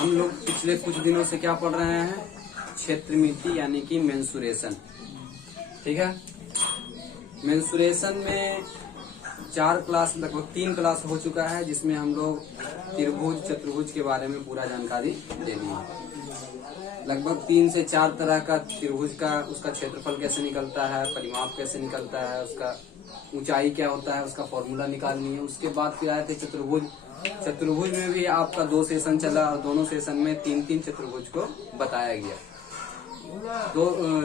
हम लोग पिछले कुछ दिनों से क्या पढ़ रहे हैं, क्षेत्रमिति यानी कि मेंसुरेशन। ठीक है, मेंसुरेशन में 4 क्लास लगभग 3 क्लास हो चुका है, जिसमें हम लोग त्रिभुज चतुर्भुज के बारे में पूरा जानकारी देनी है। लगभग 3 से 4 तरह का त्रिभुज का उसका क्षेत्रफल कैसे निकलता है, परिमाप कैसे निकलता है, उसका ऊंचाई क्या होता है, उसका फॉर्मूला निकालनी है। उसके बाद फिर आए थे चतुर्भुज। चतुर्भुज में भी आपका 2 सेशन चला और दोनों सेशन में 3-3 चतुर्भुज को बताया गया।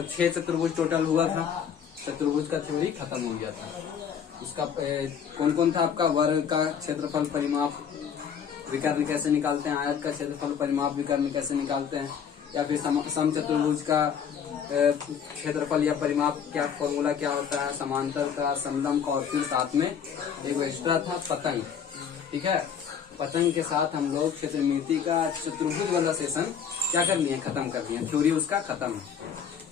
6 चतुर्भुज टोटल हुआ था। चतुर्भुज का थ्योरी खत्म हो गया था। उसका कौन कौन था आपका, वर्ग का क्षेत्रफल परिमाप विकर्ण कैसे निकालते हैं, आयत का क्षेत्रफल परिमाप विकर्ण कैसे निकालते हैं, या फिर सम चतुर्भुज का क्षेत्रफल या परिमाप क्या फॉर्मूला क्या होता है, समांतर का, समलंब का, और फिर साथ में एक एक्स्ट्रा था पतंग। ठीक है, पतंग के साथ हम लोग क्षेत्रमिति का चतुर्भुज वाला सेशन क्या कर लिए, खत्म कर दिए, थ्योरी उसका खत्म है।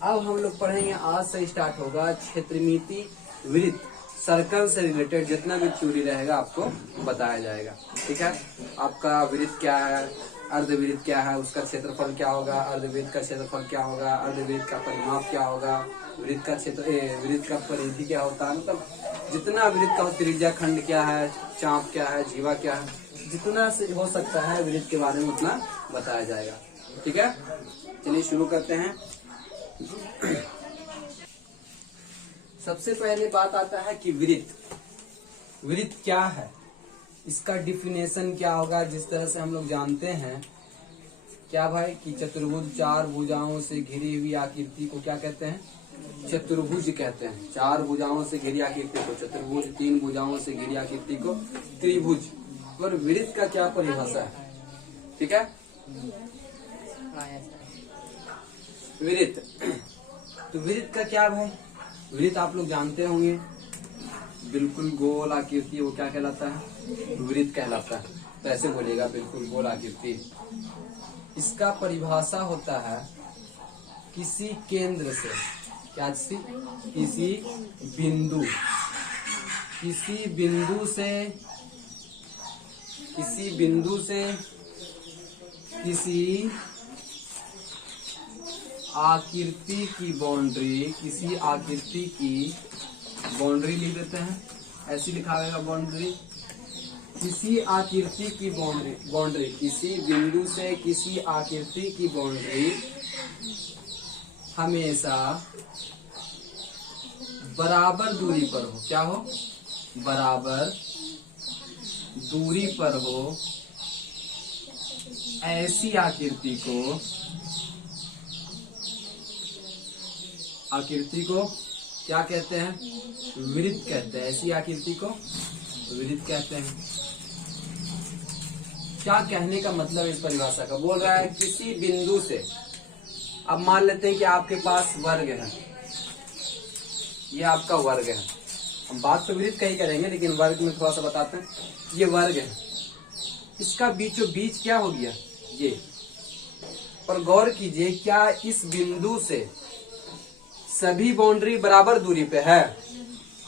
अब हम लोग पढ़ेंगे, आज से स्टार्ट होगा क्षेत्रमिति वृत्त, सर्कल से रिलेटेड जितना भी थ्योरी रहेगा आपको बताया जाएगा। ठीक है, आपका वृत्त क्या है, अर्धवृत्त क्या है, उसका क्षेत्रफल क्या होगा, अर्धवृत्त का क्षेत्रफल क्या होगा, अर्धवृत्त का परिमाप क्या होगा, वृत्त का परिधि क्या होता है, मतलब जितना वृत्त का त्रिज्या खंड क्या है, चाप क्या है, जीवा क्या है, जितना से हो सकता है वृत्त के बारे में उतना बताया जाएगा। ठीक है, चलिए शुरू करते हैं। सबसे पहले बात आता है कि वृत्त क्या है, इसका डिफिनेशन क्या होगा। जिस तरह से हम लोग जानते हैं क्या भाई कि चतुर्भुज 4 भुजाओं से घिरी हुई आकृति को क्या कहते हैं, चतुर्भुज कहते हैं। 4 भुजाओं से घिरी आकृति को चतुर्भुज, 3 भुजाओं से घिरी आकृति को त्रिभुज। और वृत्त का क्या परिभाषा है, ठीक है, वृत्त। तो वृत्त का क्या भाई, वृत्त आप लोग जानते होंगे, बिल्कुल गोल आकृति, वो क्या कहलाता है, वृत्त कहलाता है। तो ऐसे बोलिएगा, बिल्कुल गोल आकृति। इसका परिभाषा होता है किसी केंद्र से, क्या किसी बिंदु किसी आकृति की बाउंड्री लिख देते हैं, ऐसी लिखा होगा बाउंड्री, किसी आकृति की बाउंड्री, किसी बिंदु से किसी आकृति की बाउंड्री हमेशा बराबर दूरी पर हो, क्या हो, बराबर दूरी पर हो, ऐसी आकृति को क्या कहते हैं, वृत्त कहते हैं। ऐसी आकृति को वृत्त कहते हैं। क्या कहने का मतलब इस परिभाषा का, बोल रहा है किसी बिंदु से, अब मान लेते हैं कि आपके पास वर्ग है, ये आपका वर्ग है। हम बात तो वृत्त का ही करेंगे, लेकिन वर्ग में थोड़ा सा बताते हैं। ये वर्ग है, इसका बीचों बीच क्या हो गया, ये। पर गौर कीजिए, क्या इस बिंदु से सभी बाउंड्री बराबर दूरी पे है?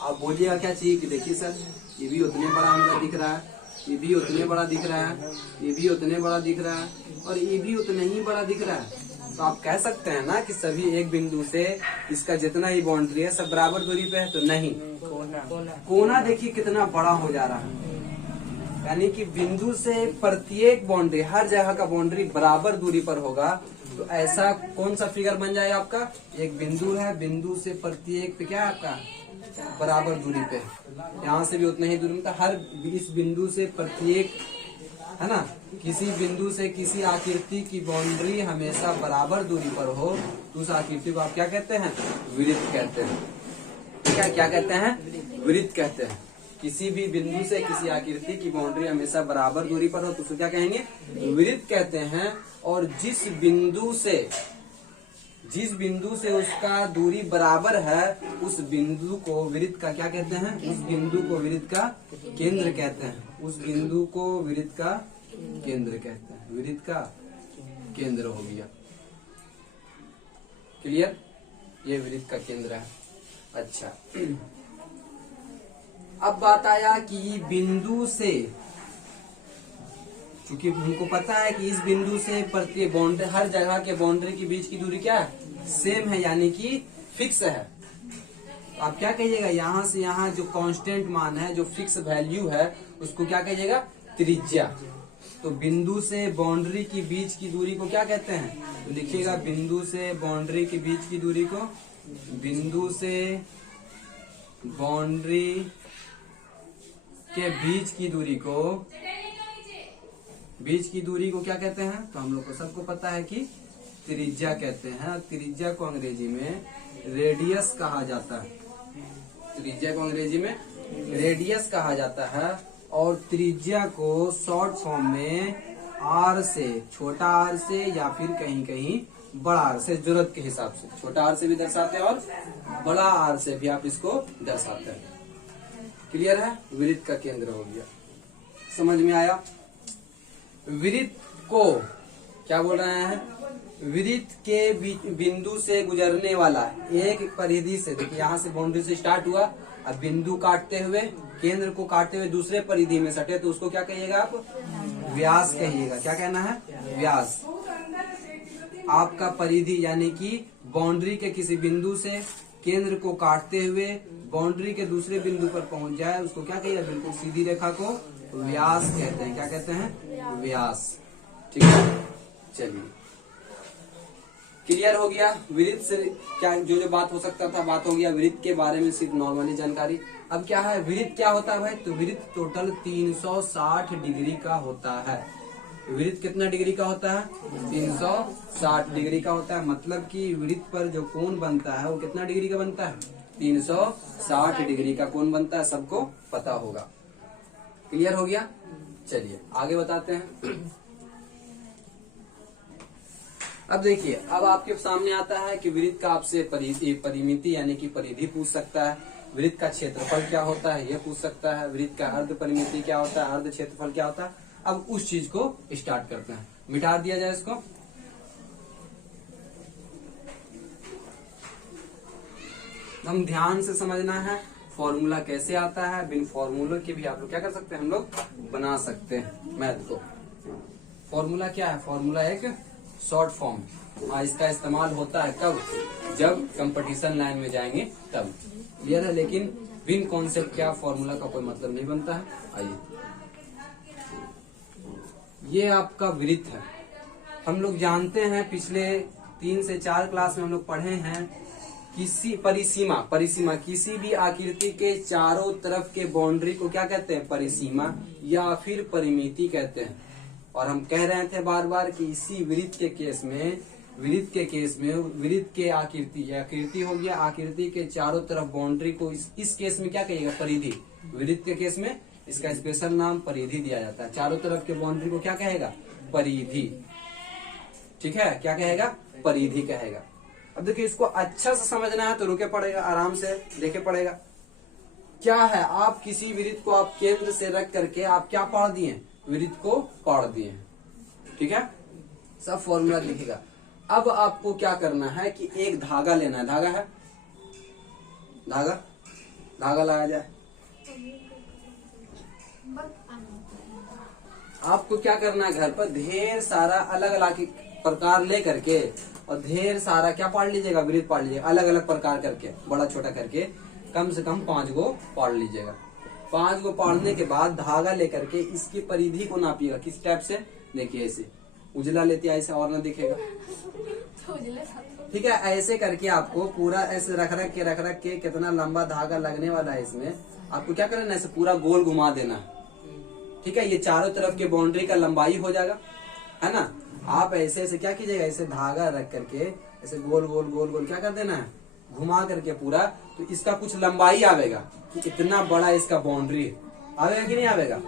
आप बोलिएगा क्या चाहिए कि देखिए सर, ये भी उतने बड़ा हमें दिख रहा है, ये भी उतने बड़ा दिख रहा है, ये भी उतने बड़ा दिख रहा है, और ये भी उतने ही बड़ा दिख रहा है। तो आप कह सकते हैं ना कि सभी एक बिंदु से इसका जितना ही बाउंड्री है सब बराबर दूरी पे है? तो नहीं, कोना देखिए कितना बड़ा हो जा रहा है। यानी कि बिंदु से प्रत्येक बाउंड्री, हर जगह का बाउंड्री बराबर दूरी पर होगा। तो ऐसा कौन सा फिगर बन जाएगा आपका, एक बिंदु है, बिंदु से प्रत्येक पे क्या है आपका, बराबर दूरी पे, यहाँ से भी उतना ही दूरी में, हर इस बिंदु से प्रत्येक, है ना, किसी बिंदु से किसी आकृति की बाउंड्री हमेशा बराबर दूरी पर हो, तो उस आकृति को आप क्या कहते हैं, वृत्त कहते हैं। क्या कहते हैं, वृत्त कहते हैं। किसी भी बिंदु से किसी आकृति की बाउंड्री हमेशा बराबर दूरी पर हो तो उसको क्या कहेंगे, वृत्त कहते हैं। और जिस बिंदु से उसका दूरी बराबर है, उस बिंदु को वृत्त का क्या कहते हैं, उस बिंदु को वृत्त का केंद्र कहते हैं। उस बिंदु को वृत्त का केंद्र कहते हैं। वृत्त का केंद्र हो गया, क्लियर, ये वृत्त का केंद्र है। अच्छा, अब बात आया कि बिंदु से क्योंकि हमको पता है कि इस बिंदु से प्रत्येक बाउंड्री, हर जगह के बाउंड्री के बीच की दूरी क्या है, सेम है, यानी कि फिक्स है। तो आप क्या कहिएगा, यहाँ से यहाँ जो कांस्टेंट मान है, जो फिक्स वैल्यू है, उसको क्या कहिएगा, त्रिज्या। तो बिंदु से बाउंड्री के बीच की दूरी को क्या कहते हैं, तो लिखिएगा बिंदु से बाउंड्री के बीच की दूरी को, बिंदु से बाउंड्री के बीच की दूरी को क्या कहते हैं, तो हम लोग को सबको पता है कि त्रिज्या कहते हैं। त्रिज्या को अंग्रेजी में रेडियस कहा जाता है, त्रिज्या को अंग्रेजी में रेडियस कहा जाता है। और त्रिज्या को शॉर्ट फॉर्म में आर से, छोटा आर से या फिर कहीं कहीं बड़ा आर से, जरूरत के हिसाब से छोटा आर से भी दर्शाते हैं और बड़ा आर से भी आप इसको दर्शाते हैं। क्लियर है, वृत्त का केंद्र हो गया, समझ में आया। वृत्त को क्या बोल रहे हैं, वृत्त के बिंदु से गुजरने वाला एक परिधि से, देखिए यहाँ से बाउंड्री से स्टार्ट हुआ, अब बिंदु काटते हुए, केंद्र को काटते हुए दूसरे परिधि में सटे, तो उसको क्या कहिएगा आप, व्यास कहिएगा। क्या कहना है, व्यास। आपका परिधि यानी कि बाउंड्री के किसी बिंदु से केंद्र को काटते हुए बाउंड्री के दूसरे बिंदु पर पहुंच जाए, उसको क्या कहिएगा, बिल्कुल सीधी रेखा को व्यास कहते हैं। क्या कहते हैं, व्यास। ठीक है, चलिए क्लियर हो गया। वृत्त से क्या जो बात हो सकता था, बात हो गया। वृत्त के बारे में सिर्फ नॉर्मली जानकारी। अब क्या है, वृत्त क्या होता है भाई, तो वृत्त टोटल 360 डिग्री का होता है। वृत्त कितना डिग्री का होता है, 360 डिग्री का होता है। मतलब कि वृत्त पर जो कोण बनता है वो कितना डिग्री का बनता है, 360 डिग्री का कोण बनता है, सबको पता होगा। क्लियर हो गया, चलिए आगे बताते हैं। अब देखिए, अब आपके सामने आता है कि वृत्त का आपसे परिमिति यानी कि परिधि पूछ सकता है, वृत्त का क्षेत्रफल क्या होता है ये पूछ सकता है, वृत्त का अर्ध परिमिति क्या होता है, अर्ध क्षेत्रफल क्या होता है। अब उस चीज को स्टार्ट करते हैं, मिटा दिया जाए इसको। हम ध्यान से समझना है फॉर्मूला कैसे आता है, बिन फॉर्मूला के भी आप लोग क्या कर सकते हैं, हम लोग बना सकते हैं मैथ को। फॉर्मूला क्या है, फॉर्मूला एक शॉर्ट फॉर्म, इसका इस्तेमाल होता है कब, जब कंपटीशन लाइन में जाएंगे तब। क्लियर है, लेकिन बिन कॉन्सेप्ट क्या फॉर्मूला का कोई मतलब नहीं बनता है। आइए, ये आपका वृत्त है। हम लोग जानते हैं, पिछले 3 से 4 क्लास में हम लोग पढ़े हैं, किसी परिसीमा किसी भी आकृति के चारों तरफ के बाउंड्री को क्या कहते हैं, परिसीमा या फिर परिमिति कहते हैं। और हम कह रहे थे बार बार कि इसी वृत्त के केस में वृत्त के आकृति हो गया, आकृति के चारों तरफ बाउंड्री को इस केस में क्या कहिएगा, परिधि। वृत्त के केस में इसका स्पेशल नाम परिधि दिया जाता है। चारों तरफ के बाउंड्री को क्या कहेगा, परिधि। ठीक है, क्या कहेगा, परिधि कहेगा। अब देखिए, इसको अच्छा से समझना है तो रुके पड़ेगा, आराम से देखे पड़ेगा। क्या है, आप किसी वृत्त को आप केंद्र से रख करके आप क्या पढ़ दिए, वृत्त को पढ़ दिए। ठीक है, सब फॉर्मूला लिखेगा। अब आपको क्या करना है कि एक धागा लेना है, धागा है, धागा लाया जाए। आपको क्या करना है, घर पर ढेर सारा अलग अलग प्रकार ले करके और ढेर सारा क्या पढ़ लीजिएगा, वृत्त पढ़ लीजिएगा, अलग अलग प्रकार करके, बड़ा छोटा करके, कम से कम 5 गो पढ़ लीजिएगा। 5 को पढ़ने के बाद धागा लेकर के इसकी परिधि को नापिएगा। किस टाइप से, देखिए ऐसे उजला लेते हैं, ऐसे और ना दिखेगा। ठीक है, ऐसे करके आपको पूरा ऐसे रख रख के कितना लंबा धागा लगने वाला है इसमें, आपको क्या करना है, ऐसे पूरा गोल घुमा देना। ठीक है, ये चारों तरफ के बाउंड्री का लंबाई हो जाएगा, है ना। आप ऐसे ऐसे क्या कीजिएगा, ऐसे धागा रख करके ऐसे गोल गोल गोल गोल क्या कर देना है, घुमा करके पूरा, तो इसका कुछ लंबाई आवेगा कि इतना बड़ा इसका बाउंड्री आवेगा कि नहीं आवेगा।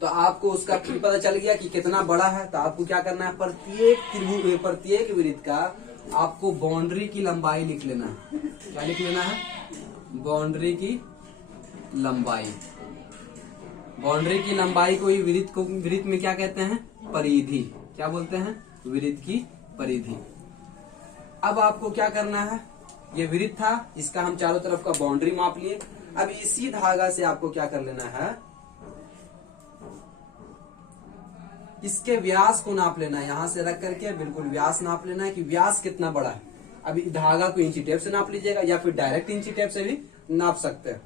तो आपको उसका पता चल गया कि कितना बड़ा है। तो आपको क्या करना है, प्रत्येक वृत्त का आपको बाउंड्री की लंबाई लिख लेना है। क्या लिख लेना है, बाउंड्री की लंबाई। बाउंड्री की लंबाई को ही वृत्त में क्या कहते हैं, परिधि। क्या बोलते हैं, वृत्त की परिधि। अब आपको क्या करना है, ये वृत्त था, इसका हम चारों तरफ का बाउंड्री माप लिए। अब इसी धागा से आपको क्या कर लेना है, इसके व्यास को नाप लेना है, यहाँ से रख करके बिल्कुल व्यास नाप लेना है कि व्यास कितना बड़ा है। अभी धागा को इंची टेप से नाप लीजिएगा या फिर डायरेक्ट इंची टेप से भी नाप सकते हैं,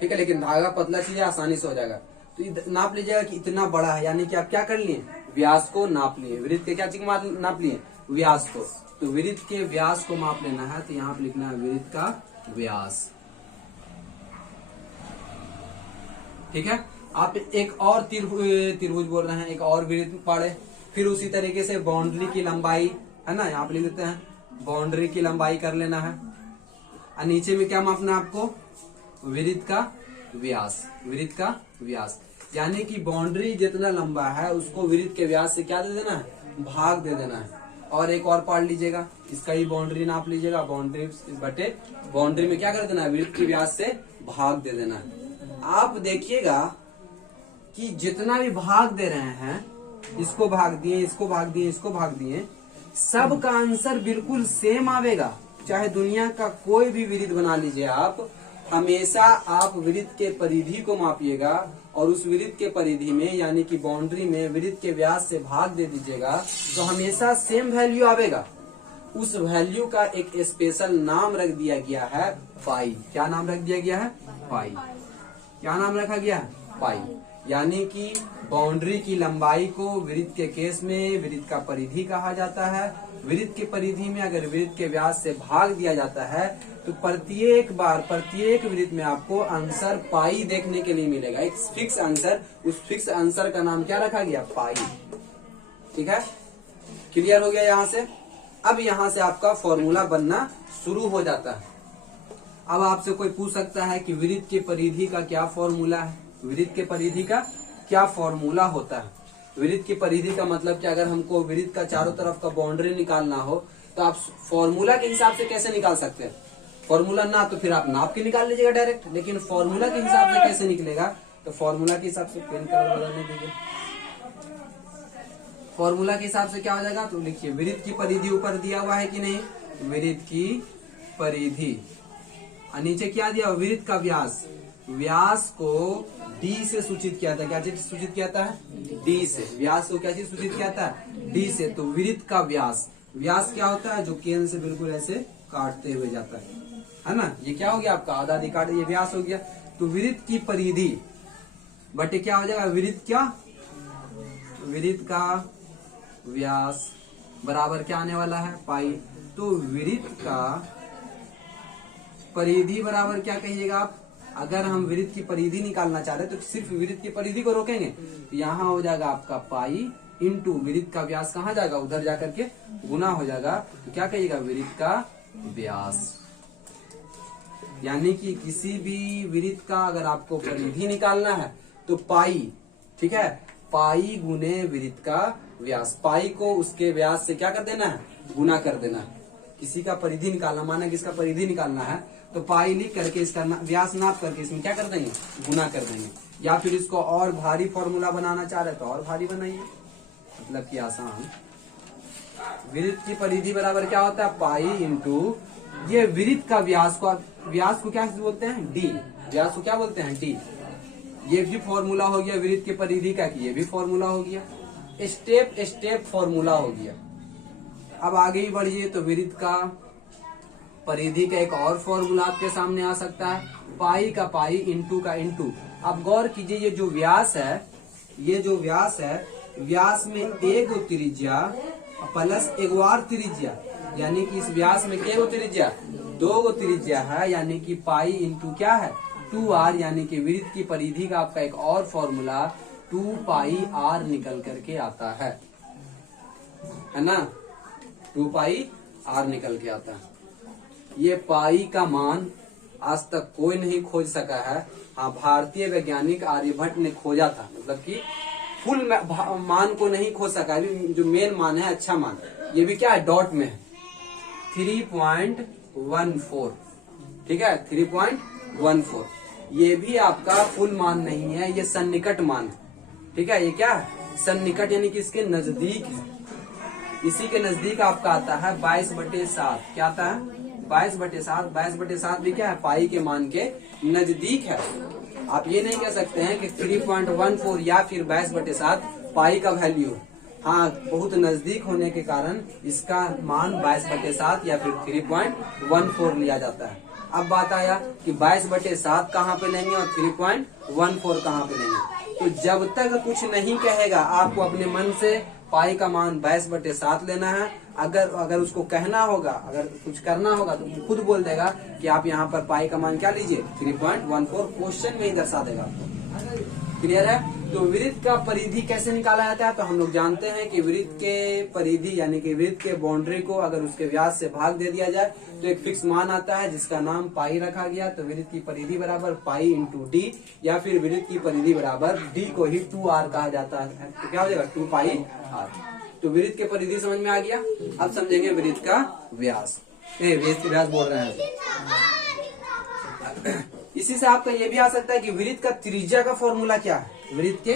ठीक है, लेकिन धागा पतला चीज आसानी से हो जाएगा। तो नाप लीजिएगा कि इतना बड़ा है, यानी कि आप क्या कर लिए, व्यास को नाप लिए। वृत्त के क्या चीज नाप लिए, व्यास को। तो वृत्त के व्यास को माप लेना है, तो यहाँ पे लिखना है वृत्त का व्यास, ठीक है। आप एक और त्रिभुज बोल रहे हैं, एक और वृत्त पढ़े, फिर उसी तरीके से बाउंड्री की लंबाई है ना, यहाँ पे लिख देते हैं, बाउंड्री की लंबाई कर लेना है। और नीचे में क्या मापना है आपको, वृत्त का व्यास, वृत्त का व्यास, यानी कि बाउंड्री जितना लंबा है उसको वृत्त के व्यास से क्या दे देना है, भाग दे देना है। और एक और पढ़ लीजिएगा, इसका ही बाउंड्री नाप लीजिएगा, बाउंड्री बटे बाउंड्री में क्या कर देना है, वृत्त के व्यास से भाग दे देना है। आप देखिएगा कि जितना भी भाग दे रहे हैं, इसको भाग दिए, इसको भाग दिए, इसको भाग दिए, सब का आंसर बिल्कुल सेम आवेगा। चाहे दुनिया का कोई भी वृत्त बना लीजिए आप, हमेशा आप वृत्त के परिधि को मापिएगा और उस वृत्त के परिधि में यानी कि बाउंड्री में वृत्त के व्यास से भाग दे दीजिएगा, तो हमेशा सेम वैल्यू आवेगा। उस वैल्यू का एक स्पेशल नाम रख दिया गया है पाई। क्या नाम रख दिया गया है, पाई। क्या नाम रखा गया है, पाई। यानी कि बाउंड्री की लंबाई को वृत्त के केस में वृत्त का परिधि कहा जाता है। वृत्त के परिधि में अगर वृत्त के व्यास से भाग दिया जाता है तो प्रत्येक बार प्रत्येक वृत्त में आपको आंसर पाई देखने के लिए मिलेगा, एक फिक्स आंसर। उस फिक्स आंसर का नाम क्या रखा गया, पाई, ठीक है। क्लियर हो गया यहाँ से। अब यहाँ से आपका फॉर्मूला बनना शुरू हो जाता है। अब आपसे कोई पूछ सकता है कि वृत्त के परिधि का क्या फॉर्मूला है, वृत्त के परिधि का क्या फॉर्मूला होता है। वृत्त की परिधि का मतलब कि अगर हमको वृत्त का चारों तरफ का बाउंड्री निकालना हो तो आप फॉर्मूला के हिसाब से कैसे निकाल सकते हैं। फॉर्मूला ना तो फिर आप नाप के निकाल लीजिएगा डायरेक्ट, लेकिन फॉर्मूला के हिसाब से कैसे निकलेगा, तो फॉर्मूला के हिसाब से पेन कलर बदलने दीजिए। फॉर्मूला के हिसाब से क्या हो जाएगा, तो लिखिए वृत्त की परिधि ऊपर दिया हुआ है कि नहीं, वृत्त की परिधि, और नीचे क्या दिया, वृत्त का व्यास। व्यास को डी से सूचित किया था, क्या चीज सूचित किया था, डी से। व्यास को क्या चीज सूचित किया था, डी से। तो वृत्त का व्यास, व्यास क्या होता है, जो केंद्र से बिल्कुल ऐसे काटते हुए जाता है ना। ये क्या हो गया आपका आधा आधी काट, ये व्यास हो गया। तो वृत्त की परिधि बटे क्या हो जाएगा, वृत्त क्या, वृत्त का व्यास बराबर क्या आने वाला है, पाई। तो वृत्त का परिधि बराबर क्या कहिएगा आप, अगर हम वृत्त की परिधि निकालना चाह रहे हैं तो सिर्फ वृत्त की परिधि को रोकेंगे, तो यहाँ हो जाएगा आपका पाई इंटू वृत्त का व्यास कहाँ जाएगा, उधर जाकर के गुना हो जाएगा। तो क्या कहिएगा, वृत्त का व्यास। यानी कि किसी भी वृत्त का अगर आपको परिधि निकालना है तो पाई, ठीक है, पाई गुने वृत्त का व्यास। पाई को उसके व्यास से क्या कर देना है, गुना कर देना है। किसी का परिधि निकालना, माना किसका परिधि निकालना है तो पाई लिख करके इसका व्यास नाप करके इसमें क्या कर देंगे, गुना कर देंगे। या फिर इसको और भारी फॉर्मूला बनाना चाह रहे तो और भारी बनाइए, मतलब कि आसान। वृत्त की परिधि बराबर क्या होता है, पाई इंटू ये वृत्त का व्यास को, व्यास को क्या बोलते हैं, डी। व्यास को क्या बोलते हैं, डी। ये भी फॉर्मूला हो गया वृत्त की परिधि का, ये भी फॉर्मूला हो गया, स्टेप स्टेप फॉर्मूला हो गया। अब आगे ही बढ़िए तो वृत्त का परिधि का एक और फॉर्मूला आपके सामने आ सकता है, पाई का पाई इंटू का इंटू। अब गौर कीजिए ये जो व्यास है, ये जो व्यास है, व्यास में एक त्रिज्या प्लस एक और त्रिज्या, यानी कि इस व्यास में क्या त्रिज्या, दो त्रिज्या है, यानी कि पाई इंटू क्या है, 2r। यानी कि वृत्त की परिधि का आपका एक और फॉर्मूला 2 पाई r निकल करके आता है ना, 2 पाई r निकल के आता है। ये पाई का मान आज तक कोई नहीं खोज सका है। हाँ, भारतीय वैज्ञानिक आर्यभट्ट ने खोजा था, मतलब कि फुल मान को नहीं खोज सका है, जो मेन मान है, अच्छा मान, ये भी क्या है, डॉट में है, 3.14, ठीक है, 3.14। ये भी आपका फुल मान नहीं है, ये सन्निकट मान है, ठीक है। ये क्या है, सन्निकट, यानी कि इसके नजदीक है। इसी के नजदीक आपका आता है 22/7। क्या आता है, 22/7। 22/7 भी क्या है, पाई के मान के नजदीक है। आप ये नहीं कह सकते हैं कि 3.14 या फिर 22/7 पाई का वैल्यू, हाँ बहुत नजदीक होने के कारण इसका मान 22/7 या फिर 3.14 लिया जाता है। अब बात आया कि 22/7 कहाँ पे लेंगे और 3.14 कहाँ पे लेंगे। तो जब तक कुछ नहीं कहेगा आपको अपने मन से पाई का मान 22/7 लेना है। अगर उसको कहना होगा, अगर कुछ करना होगा तो खुद बोल देगा कि आप यहाँ पर पाई का मान क्या लीजिए 3.14, क्वेश्चन में ही दर्शा देगा आपको। क्लियर है। तो वृत्त का परिधि कैसे निकाला जाता है, तो हम लोग जानते हैं कि वृत्त के परिधि यानी कि वृत्त के बाउंड्री को अगर उसके व्यास से भाग दे दिया जाए तो एक फिक्स मान आता है जिसका नाम पाई रखा गया। तो वृत्त की परिधि बराबर पाई इंटू डी, या फिर वृत्त की परिधि बराबर डी को ही 2r कहा जाता है। तो क्या हो जाएगा 2πr। तो वृत्त के परिधि समझ में आ गया। अब समझेंगे वृत्त का व्यास। व्यास बोल रहे हैं। इसी से आपका ये भी आ सकता है कि वृत्त का त्रिज्या का फॉर्मूला क्या है। वृत्त के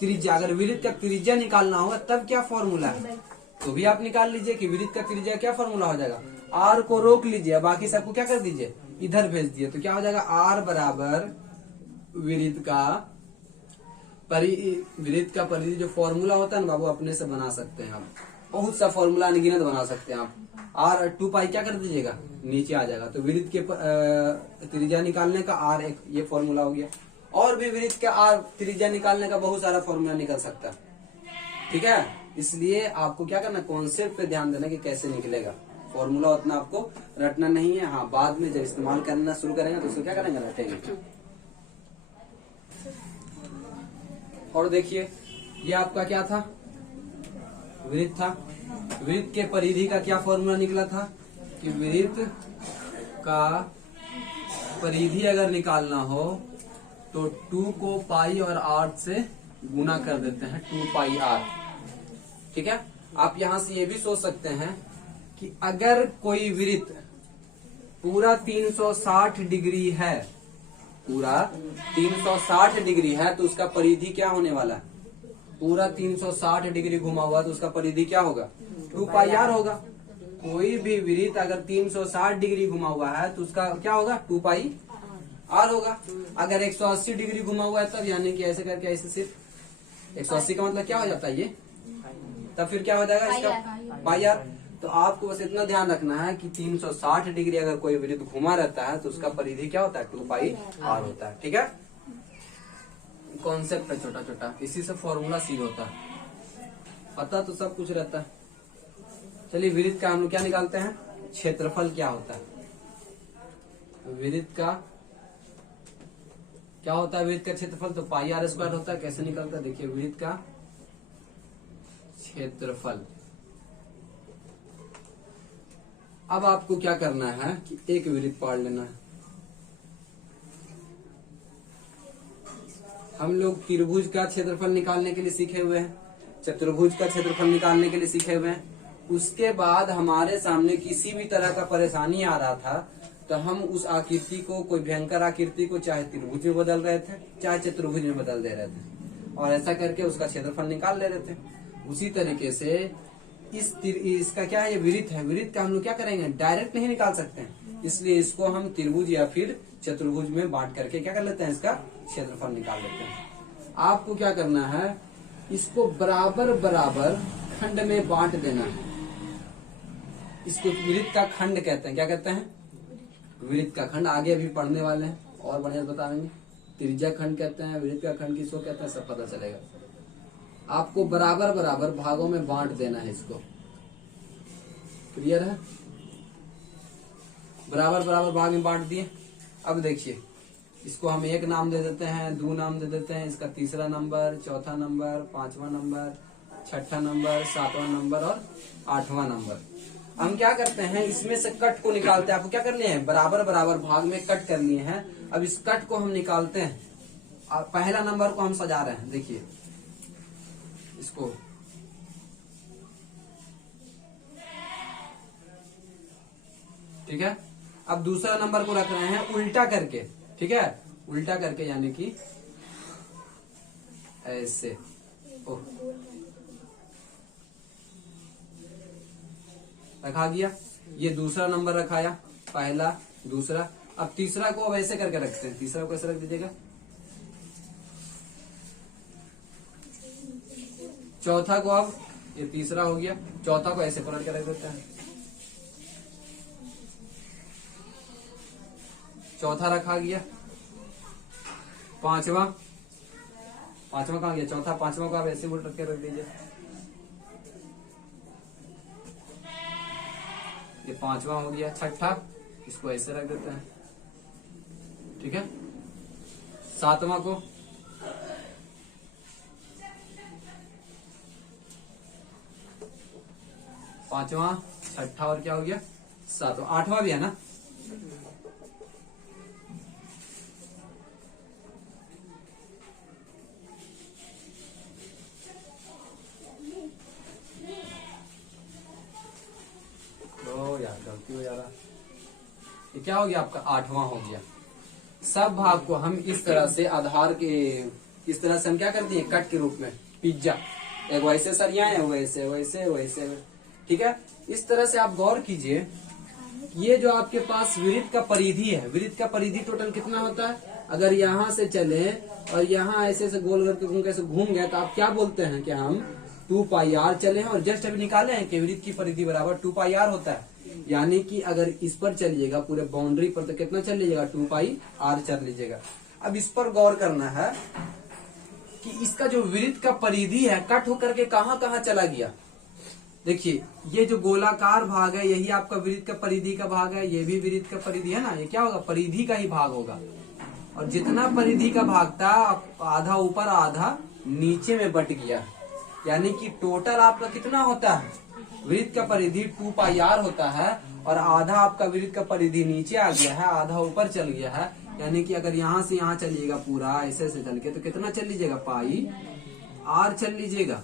त्रिज्या, अगर वृत्त का त्रिज्या निकालना होगा तब क्या फॉर्मूला है, तो भी आप निकाल लीजिए कि वृत्त का त्रिज्या क्या फॉर्मूला हो जाएगा। आर को रोक लीजिए, बाकी सबको क्या कर दीजिए इधर भेज दिए। तो क्या हो जाएगा आर बराबर वृत्त का परिधि जो फॉर्मूला होता है ना बाबू, अपने से बना सकते हैं आप, बहुत सा फॉर्मूला अनगिनत बना सकते हैं आप। आर 2π क्या कर दीजिएगा नीचे आ जाएगा। तो वृत्त के त्रिज्या निकालने का आर एक ये फॉर्मूला हो गया। और भी वृत्त का आर त्रिज्या निकालने का बहुत सारा फॉर्मूला निकल सकता है। ठीक है, इसलिए आपको क्या करना, कॉन्सेप्ट पे ध्यान देना कि कैसे निकलेगा। फॉर्मूला उतना आपको रटना नहीं है, हाँ बाद में जब इस्तेमाल करना शुरू करेंगे तो उसको क्या करेंगे रटेंगे। और देखिए ये आपका क्या था, वृत्त था। वृत्त के परिधि का क्या फॉर्मूला निकला था कि वृत्त का परिधि अगर निकालना हो तो 2 को पाई और r से गुना कर देते हैं, 2πr। ठीक है। आप यहां से ये भी सोच सकते हैं कि अगर कोई वृत्त पूरा 360 डिग्री है, पूरा 360 डिग्री है तो उसका परिधि क्या होने वाला है, पूरा 360 डिग्री घुमा हुआ तो उसका परिधि क्या होगा 2πr होगा। कोई भी वृत्त अगर 360 डिग्री घुमा हुआ है तो उसका क्या होगा 2πr होगा। अगर 180 डिग्री घुमा हुआ है तब, यानी कि ऐसे करके ऐसे सिर्फ 180 का मतलब क्या हो जाता है ये, तब फिर क्या हो जाएगा इसका πr। तो आपको बस इतना ध्यान रखना है कि 360 डिग्री अगर कोई वृत्त घुमा रहता है तो उसका परिधि क्या होता है 2πr होता है। ठीक है, कॉन्सेप्ट है छोटा छोटा, इसी से फॉर्मूला सी होता है, पता तो सब कुछ रहता है। चलिए वृत्त का हम लोग क्या निकालते हैं, क्षेत्रफल क्या होता है। वृत्त का क्या होता है, वृत्त का क्षेत्रफल तो πr² होता है। कैसे निकलता है देखिए, वृत्त का क्षेत्रफल। अब आपको क्या करना है कि एक वृत्त पाड़ लेना है। हम लोग त्रिभुज का क्षेत्रफल निकालने के लिए सीखे हुए हैं, चतुर्भुज का क्षेत्रफल निकालने के लिए सीखे हुए हैं। उसके बाद हमारे सामने किसी भी तरह का परेशानी आ रहा था तो हम उस आकृति को, कोई भयंकर आकृति को, चाहे त्रिभुज में बदल रहे थे चाहे चतुर्भुज में बदल दे रहे थे, और ऐसा करके उसका क्षेत्रफल निकाल ले रहे थे। उसी तरीके से इसका क्या है, ये वृत्त है। वृत्त का हम लोग क्या करेंगे, डायरेक्ट नहीं निकाल सकते हैं, इसलिए इसको हम त्रिभुज या फिर चतुर्भुज में बांट करके क्या कर लेते हैं, इसका क्षेत्रफल निकाल लेते हैं। आपको क्या करना है, इसको बराबर बराबर खंड में बांट देना है। इसको वृत्त का खंड कहते हैं। क्या कहते हैं, वृत्त का खंड। आगे अभी पढ़ने वाले हैं और बढ़िया बताएंगे। त्रिज्या खंड कहते हैं, वृत्त का खंड किसको कहते हैं, सब पता चलेगा। आपको बराबर बराबर भागों में बांट देना है इसको। क्लियर है, बराबर बराबर भाग में बांट दिए। अब देखिए इसको हम 1 नाम दे देते हैं, 2 नाम दे देते हैं, इसका 3रा नंबर, 4था नंबर, 5वां नंबर, 6ठा नंबर, 7वां नंबर और 8वां नंबर। हम क्या करते हैं, इसमें से कट को निकालते हैं। आपको क्या कर लिए हैं, बराबर बराबर भाग में कट कर लिए हैं। अब इस कट को हम निकालते हैं। पहला नंबर को हम सजा रहे हैं, देखिए इसको, ठीक है। अब दूसरा नंबर को रख रहे हैं उल्टा करके, ठीक है, उल्टा करके यानी कि ऐसे। ओह, रखा गया। ये दूसरा नंबर रखाया, पहला दूसरा। अब तीसरा को अब ऐसे करके रखते हैं, तीसरा को ऐसे रख दीजिएगा। चौथा को अब ये तीसरा हो गया, चौथा को ऐसे पलट कर रख देते हैं, चौथा रखा गया, पांचवा कहाँ गया, चौथा पांचवा को आप ऐसे उल्ट के रख दीजिए, ये पांचवा हो गया। छठा इसको ऐसे रख देते हैं, ठीक है। सातवां को पांचवा, छठा और क्या हो गया, सातवां, आठवां भी है ना। यार गलती हो जा रहा, ये क्या हो गया आपका, आठवां हो गया। सब भाग को हम इस तरह से आधार के, इस तरह से हम क्या करते हैं, कट के रूप में पिज्जा, एक वैसे सरिया है, वैसे वैसे वैसे, ठीक है। इस तरह से आप गौर कीजिए, ये जो आपके पास वृत्त का परिधि है, वृत्त का परिधि टोटल कितना होता है, अगर यहाँ से चले और यहाँ ऐसे ऐसे गोल करके घूम गए तो आप क्या बोलते हैं कि हम 2 पाई आर चले हैं, और जस्ट अभी निकाले हैं कि वृत्त की परिधि बराबर 2 पाई आर होता है। यानी कि अगर इस पर चलिएगा पूरे बाउंड्री पर तो कितना चल लीजिएगा, 2 पाई आर चल लीजिएगा। अब इस पर गौर करना है कि इसका जो वृत्त का परिधि है कट होकर के कहाँ कहाँ चला गया। देखिए ये जो गोलाकार भाग है यही आपका वृत्त का परिधि का भाग है, ये भी वृत्त का परिधि है ना, ये क्या होगा, परिधि का ही भाग होगा। और जितना परिधि का भाग था आधा ऊपर आधा नीचे में बट गया, यानी कि टोटल आपका कितना होता है, वृत्त का परिधि 2 पाई आर होता है, और आधा आपका वृत्त का परिधि नीचे आ गया है, आधा ऊपर चल गया है। यानी कि अगर यहाँ से यहाँ चलिएगा पूरा ऐसे ऐसे चल के तो कितना चल लीजिएगा, पाई आर चल लीजिएगा।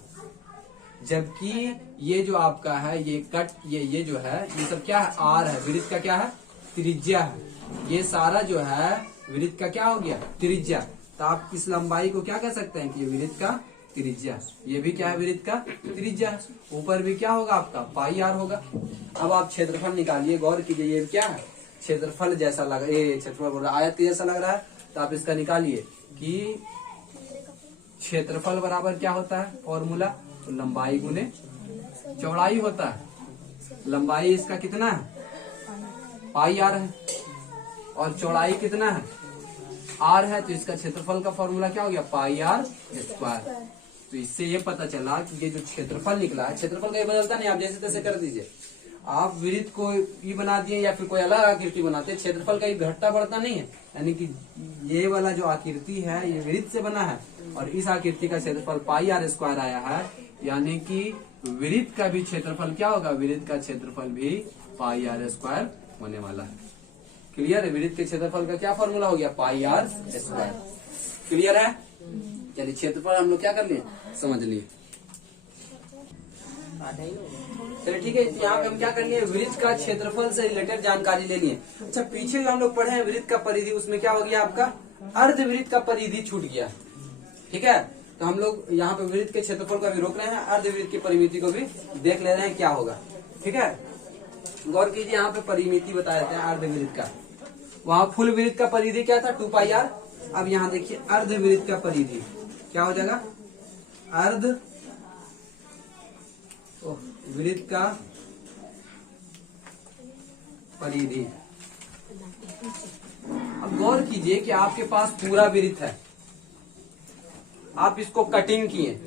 जबकि ये जो आपका है ये कट, ये जो है ये सब क्या है, आर है, वृत्त का क्या है, त्रिज्या है। ये सारा जो है वृत्त का क्या हो गया, त्रिज्या। तो आप इस लंबाई को क्या कह सकते हैं कि ये वृत्त का त्रिज्या, ये भी क्या है, वृत्त का त्रिज्या। ऊपर भी क्या होगा आपका, पाई आर होगा। अब आप क्षेत्रफल निकालिए, गौर कीजिए, ये क्या है, क्षेत्रफल जैसा लग, ये क्षेत्रफल बोल रहा है, आयत जैसा लग रहा है, तो आप इसका निकालिए कि क्षेत्रफल बराबर क्या होता है, फॉर्मूला, तो लंबाई गुने चौड़ाई होता है। लंबाई इसका कितना है, पाई आर है, और चौड़ाई कितना है, आर है, तो इसका क्षेत्रफल का फॉर्मूला क्या हो गया, पाई आर स्क्वायर। तो इससे ये पता चला कि ये जो क्षेत्रफल निकला है, क्षेत्रफल का ये बदलता नहीं, आप जैसे तैसे कर दीजिए। आप वृत्त को ये बना दिए या फिर कोई अलग आकृति बनाते, क्षेत्रफल का ये घटता बढ़ता नहीं है। यानी कि ये वाला जो आकृति है ये वृत्त से बना है, और इस आकृति का क्षेत्रफल पाई आर स्क्वायर आया है, यानी कि वृत्त का भी क्षेत्रफल क्या होगा, वृत्त का क्षेत्रफल भी पाई आर स्क्वायर होने वाला है। क्लियर है, वृत्त के क्षेत्रफल का क्या फॉर्मूला हो गया, पाई आर स्क्वायर। क्लियर है, चलिए क्षेत्रफल हम लोग क्या कर लिए, समझ लिए। चलिए ठीक है, यहाँ पे हम क्या कर लिए, वृत्त का क्षेत्रफल से रिलेटेड जानकारी ले लिए। अच्छा, पीछे जो हम लोग पढ़े हैं वृत्त का परिधि, उसमें क्या हो गया आपका, अर्धवृत्त का परिधि छूट गया। ठीक है, तो हम लोग यहाँ पे वृत्त के क्षेत्रफल का भी रोक रहे हैं, अर्धवृत्त की परिमिति को भी देख ले रहे हैं क्या होगा। ठीक है, गौर कीजिए, यहाँ पे परिमिति बता देते हैं अर्धवृत्त का। वहाँ फुल वृत्त का परिधि क्या था, 2 पाई आर। अब यहाँ देखिए अर्धवृत्त का परिधि क्या हो जाएगा, अर्ध वृत्त का परिधि। अब गौर कीजिए कि आपके पास पूरा वृत्त है, आप इसको कटिंग किए,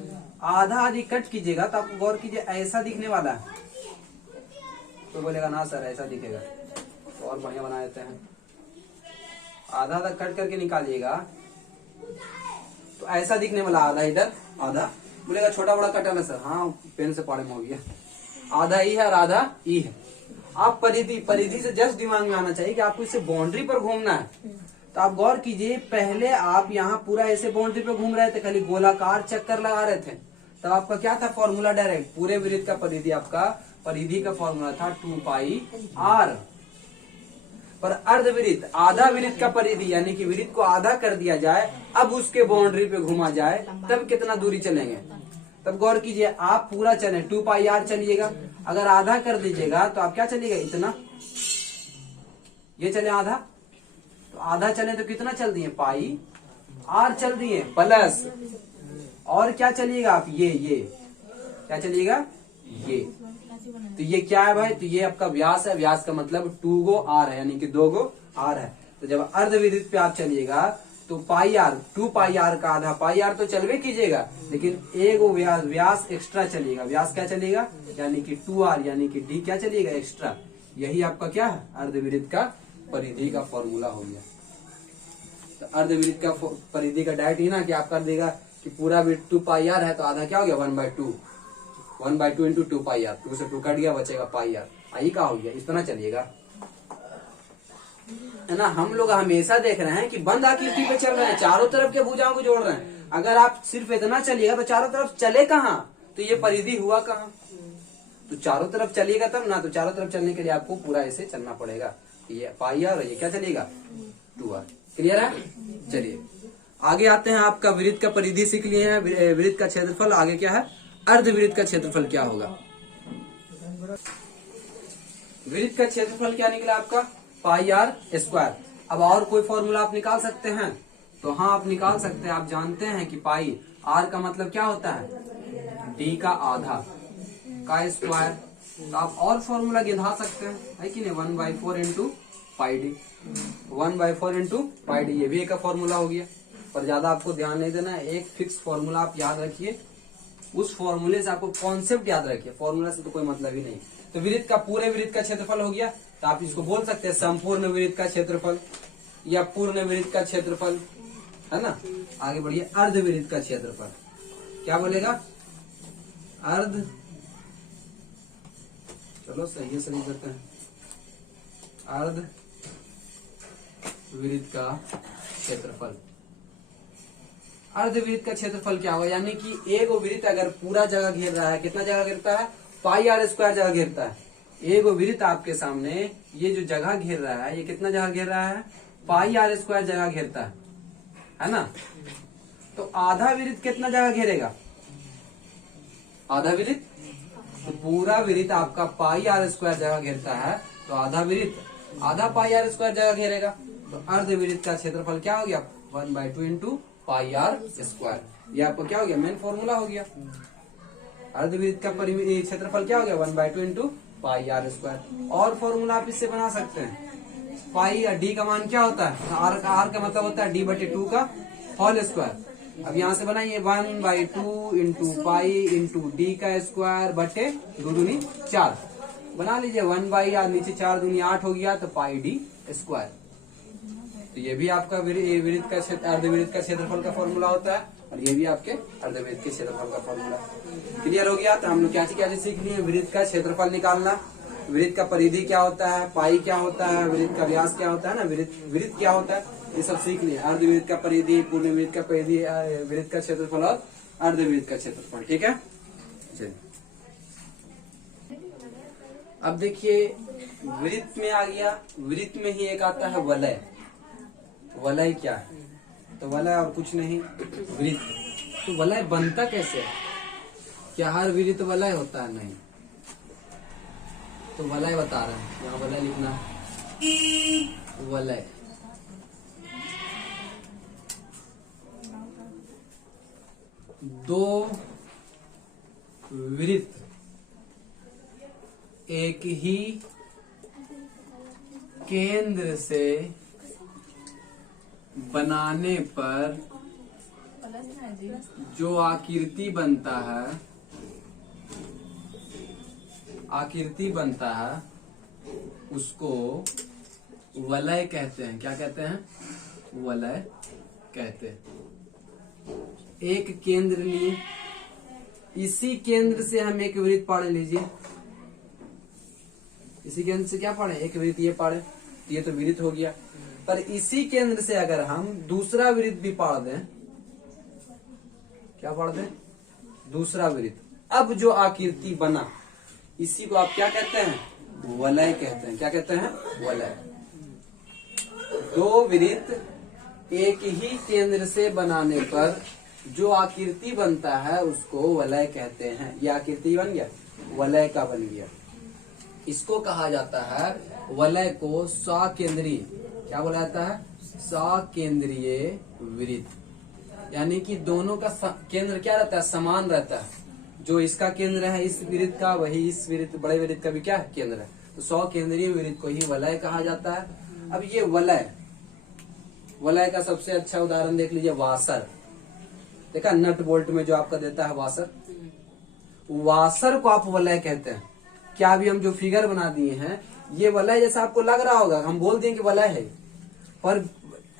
आधा आधी कट कीजिएगा तो आपको गौर कीजिए ऐसा दिखने वाला है। तो बोलेगा ना सर ऐसा दिखेगा, तो और बढ़िया बना देते हैं। आधा आधा कट करके निकालिएगा तो ऐसा दिखने वाला, आधा इधर आधा। बोलेगा छोटा बड़ा कटा ना सर, हाँ पेन से पढ़े में हो गया, आधा ई है और आधा ई है। आप परिधि से जस्ट दिमाग में आना चाहिए कि आपको इससे बाउंड्री पर घूमना है। तो आप गौर कीजिए, पहले आप यहाँ पूरा ऐसे बाउंड्री पे घूम रहे थे, खाली गोलाकार चक्कर लगा रहे थे, तब आपका क्या था फॉर्मूला, डायरेक्ट पूरे वृत्त का परिधि, आपका परिधि का फॉर्मूला था 2 पाई आर। पर अर्धवृत्त, आधा वृत्त का परिधि, यानी कि वृत्त को आधा कर दिया जाए, अब उसके बाउंड्री पे घुमा जाए, तब कितना दूरी चलेंगे। तब गौर कीजिए, आप पूरा चले 2 पाई आर चलिएगा, अगर आधा कर दीजिएगा तो आप क्या चलिएगा, इतना, ये चले आधा, तो आधा चले तो कितना चल दिए, पाई आर चल दिए, प्लस और क्या चलिएगा आप, ये क्या चलिएगा, ये। तो ये क्या है भाई, तो ये आपका व्यास है। व्यास का मतलब 2 गो आर है, यानी कि 2 गो आर है। तो जब अर्धविदित पे आप चलिएगा तो पाई आर, 2 पाई आर का आधा पाई आर तो चलवे कीजिएगा, लेकिन एक व्यास एक्स्ट्रा चलिएगा। व्यास क्या चलेगा, यानी कि 2 आर, यानी कि डी क्या चलिएगा, एक्स्ट्रा। यही आपका क्या है, अर्धविदित का परिधि का फॉर्मूला हो गया। तो अर्धविदित का परिधि का डायरेक्ट ही ना कि आप कर देगा कि पूरा विड्थ 2 पाई आर है, तो आधा क्या हो गया, 1/2। 1/2 इंटू 2 पाई आर, 2 से 2 कट गया, बचेगा पाई आर। आई का हो गया, इस तरह चलिएगा, है ना। हम लोग हमेशा देख रहे हैं कि बंद आकृति पे चल रहे हैं, चारों तरफ के भुजाओं को जोड़ रहे हैं। अगर आप सिर्फ इतना चलिएगा तो चारों तरफ चले कहाँ, तो ये परिधि हुआ कहाँ। तो चारों तरफ चलिएगा तब ना, तो चारों तरफ चलने के लिए आपको पूरा ऐसे चलना पड़ेगा। ये पाई आर और ये क्या चलेगा, 2 आर। क्लियर है। चलिए आगे आते हैं। आपका वृत्त का परिधि सीख लिए हैं, वृत्त का क्षेत्रफल। आगे क्या है, अर्धवृत्त का क्षेत्रफल क्या होगा। वृत्त का क्षेत्रफल क्या निकला आपका, पाई आर स्क्वायर। अब और कोई फॉर्मूला आप निकाल सकते हैं, तो हाँ आप निकाल सकते हैं। आप जानते हैं कि पाई आर का मतलब क्या होता है, डी का आधा का स्क्वायर। तो आप और फॉर्मूला गिधा सकते हैं, है कि नहीं, 1/4 into pi D, 1/4 into pi D, ये भी एक फॉर्मूला हो गया। पर ज्यादा आपको ध्यान नहीं देना है, एक फिक्स फॉर्मूला आप याद रखिए, उस फॉर्मूले से आपको कॉन्सेप्ट याद रखिए, फॉर्मूला से तो कोई मतलब ही नहीं। तो वृत्त का, पूरे वृत्त का क्षेत्रफल हो गया, तो आप इसको बोल सकते हैं संपूर्ण वृत्त का क्षेत्रफल या पूर्ण वृत्त का क्षेत्रफल, है ना। आगे बढ़िए, अर्धवृत्त का क्षेत्रफल क्या बोलेगा, अर्ध, चलो सही है, सही करते हैं, अर्धवृत्त का क्षेत्रफल। अर्धवृत्त का क्षेत्रफल क्या होगा, यानी कि एक वृत्त अगर पूरा जगह घेर रहा है, कितना जगह घेरता है, पाई आर स्क्वायर जगह घेरता है। एक वृत्त आपके सामने ये जो जगह घेर रहा है, ये कितना जगह घेर रहा है, पाई आर स्क्वायर जगह घेरता है ना। तो आधा वृत्त कितना जगह घेरेगा, आधा वृत्त, तो पूरा वृत्त आपका पाई आर स्क्वायर जगह घेरता है, तो आधा वृत्त आधा पाई आर स्क्वायर जगह घेरेगा। तो अर्धवृत्त का क्षेत्रफल क्या हो गया, 1/2 इंटू पाई आर स्क्वायर। ये आपको क्या हो गया, मेन फॉर्मूला हो गया। अर्धवृत्त का क्षेत्रफल क्या हो गया, 1/2 इंटू पाई आर स्क्वायर। और फॉर्मूला आप इससे बना सकते हैं, पाई डी का मान क्या होता है, आर का मतलब होता है d/2 का होल स्क्वायर। अब यहाँ से बनाइए 1/2 इंटू पाई इंटू डी का स्क्वायर बटे 2 दूनी 4, बना लीजिए 1/, नीचे 4 दूनी 8 हो गया, तो पाई डी स्क्वायर। तो ये भी आपका वृत्त का अर्धवृत्त का क्षेत्रफल का फॉर्मूला होता है, और ये भी आपके अर्धवृत्त के क्षेत्रफल का फॉर्मूला। क्लियर हो गया। तो हम लोग क्या चीज सीख लिए, वृत्त का क्षेत्रफल निकालना, वृत्त का परिधि क्या होता है, पाई क्या होता है, वृत्त का व्यास क्या होता है ना, वृत्त क्या होता है, ये सब सीख लिए। अर्धवृत्त का परिधि, पूर्ण वृत्त का परिधि, वृत्त का क्षेत्रफल और अर्धवृत्त का क्षेत्रफल। ठीक है। चलिए अब देखिए, वृत्त में आ गया, वृत्त में ही एक आता है वलय। वलय क्या है, तो वलय और कुछ नहीं, वृत्त। तो वलय बनता कैसे है, क्या हर वृत्त वलय होता है, नहीं। तो वलय बता रहे हैं, यहाँ वलय लिखना है, वलय दो वृत्त एक ही केंद्र से बनाने पर जो आकृति बनता है, उसको वलय कहते हैं। क्या कहते हैं, वलय कहते हैं। एक केंद्र लिए, इसी केंद्र से हम एक वृत्त पाड़े, लीजिए इसी केंद्र से क्या पाड़े, एक वृत्त ये पाड़े, ये तो वृत्त हो गया। पर इसी केंद्र से अगर हम दूसरा वृत्त भी पाड़ दें, क्या पाड़ दें, दूसरा वृत्त, अब जो आकृति बना, इसी को आप क्या कहते हैं, वलय कहते हैं। क्या कहते हैं, वलय। दो वृत्त एक ही केंद्र से बनाने पर जो आकृति बनता है उसको वलय कहते हैं। यह आकृति बन गया, वलय का बन गया। इसको कहा जाता है, वलय को सकेंद्रीय, क्या बोला जाता है, सकेंद्रीय वृत्त। यानी कि दोनों का केंद्र क्या रहता है, समान रहता है, जो इसका केंद्र है इस वृत्त का, वही इस वृत्त बड़े वृत्त का भी क्या है, केंद्र है। तो 100 केंद्रीय वृत्त को ही वलय कहा जाता है। अब ये वलय का सबसे अच्छा उदाहरण देख लीजिए, वासर। देखा नट बोल्ट में जो आपका देता है वासर, वासर को आप वलय कहते हैं। क्या अभी हम जो फिगर बना दिए हैं ये वलय जैसा आपको लग रहा होगा, हम बोल दें कि वलय है, पर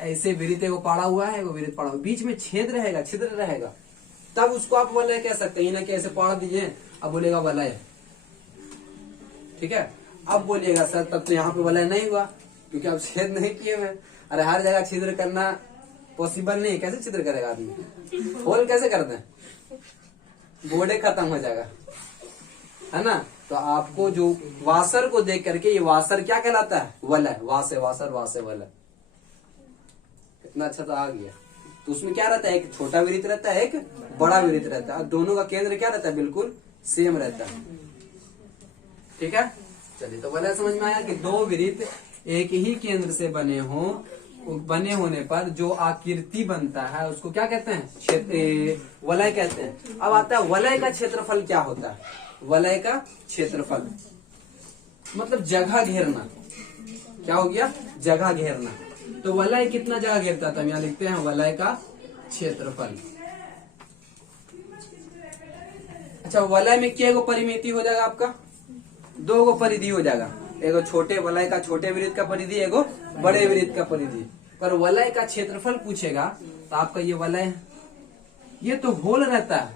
ऐसे वृत्त को पाड़ा हुआ है, वो वृत्त पाड़ा हुआ, बीच में छेद रहेगा, छिद्र रहेगा, तब उसको आप वलय कह सकते हैं। ना कि ऐसे पाड़ दीजिए अब बोलेगा वलय, ठीक है। अब बोलिएगा सर तब तो यहाँ पे वलय नहीं हुआ क्योंकि आप छेद नहीं किए हुए। अरे हर जगह छिद्र करना पॉसिबल नहीं, कैसे छिद्र करेगा आदमी, होल कैसे करते हैं, बोर्डे खत्म हो जाएगा, है ना। तो आपको जो वासर को देख करके ये वासर क्या कहलाता है, वलय। वासे वासर, वासे वलय, इतना अच्छा तो आ गया। तो उसमें क्या रहता है, एक छोटा वृत्त रहता है, एक बड़ा वृत्त रहता है, दोनों का केंद्र क्या रहता है, बिल्कुल सेम रहता है, ठीक है। चलिए तो वलय समझ में आया कि दो वृत्त एक ही केंद्र से बने होने पर जो आकृति बनता है उसको क्या कहते हैं, क्षेत्र, वलय कहते हैं। अब आता है वलय का क्षेत्रफल क्या होता है। वलय का क्षेत्रफल मतलब जगह घेरना। क्या हो गया, जगह घेरना। तो वलय कितना जगह घेरता था, हम यहाँ लिखते हैं वलय का क्षेत्रफल। अच्छा, वलय में क्या गो परिमिति हो जाएगा आपका, 2 गो परिधि हो जाएगा। एगो छोटे वलय का छोटे वृत्त का परिधि, एगो बड़े वृत्त का परिधि। पर वलय का क्षेत्रफल पूछेगा तो आपका ये वलय है, ये तो होल रहता है,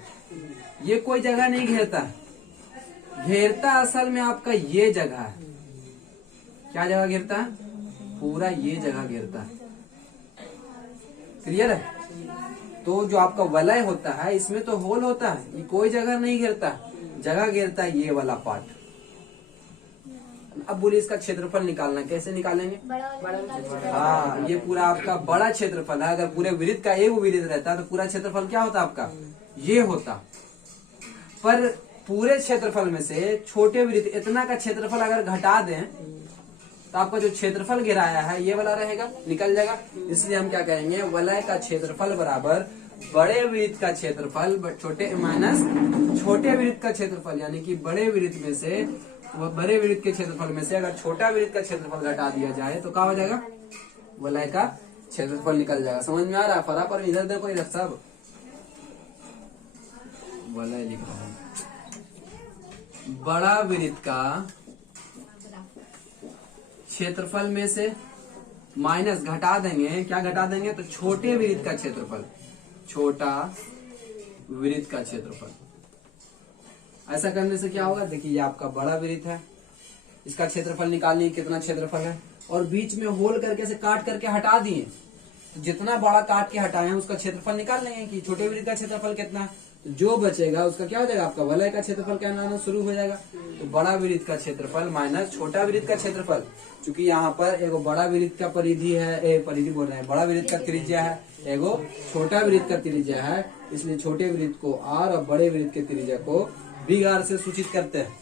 ये कोई जगह नहीं घेरता है। घेरता असल में आपका ये जगह है। क्या जगह घेरता है, पूरा ये जगह घेरता है। क्लियर है। तो जो आपका वलय होता है इसमें तो होल होता है, ये कोई जगह नहीं घेरता, जगह घेरता है ये वाला पार्ट। अब बोलिए इसका क्षेत्रफल निकालना, कैसे निकालेंगे, हाँ ये पूरा आपका बड़ा क्षेत्रफल है। अगर पूरे वृत्त का एक वृत्त रहता है तो पूरा क्षेत्रफल क्या होता आपका, ये होता। पर पूरे क्षेत्रफल में से छोटे वृत्त इतना का क्षेत्रफल अगर घटा दें तो आपका जो क्षेत्रफल गिराया है ये वाला रहेगा, निकल जाएगा। इसलिए हम क्या करेंगे, वलय का क्षेत्रफल बराबर बड़े वृत्त का क्षेत्रफल छोटे माइनस छोटे वृत्त का क्षेत्रफल, यानी कि बड़े वृत्त में से बड़े वृत्त के क्षेत्रफल में से अगर छोटा वृत्त का क्षेत्रफल घटा दिया जाए तो क्या हो जाएगा, वलय का क्षेत्रफल निकल जाएगा। समझ में आ रहा है। फटाफट इधर देखो, इधर सब वलय लिख रहा हूं। बड़ा वृत्त का क्षेत्रफल में से माइनस घटा देंगे, क्या घटा देंगे, तो छोटे वृत्त का क्षेत्रफल, छोटा वृत्त का क्षेत्रफल। ऐसा करने से क्या होगा, देखिए ये आपका बड़ा वृत्त है, इसका क्षेत्रफल निकालिए कितना क्षेत्रफल है, और बीच में होल करके से काट करके हटा दिए, तो जितना बड़ा काट के हटाए हैं उसका क्षेत्रफल निकाल लेंगे कि छोटे वृत्त का क्षेत्रफल कितना है। तो जो बचेगा उसका क्या हो जाएगा, आपका वलय का क्षेत्रफल क्या आना शुरू हो जाएगा। तो बड़ा वृत्त का क्षेत्रफल माइनस छोटा वृत्त का क्षेत्रफल, क्योंकि यहाँ पर एगो बड़ा वृत्त का परिधि है, परिधि बोल रहे हैं, बड़ा वृत्त का त्रिज्या है, एगो छोटा वृत्त का त्रिज्या है, इसलिए छोटे वृत्त को आर और बड़े वृत्त के त्रिज्या को बिग आर से सूचित करते हैं।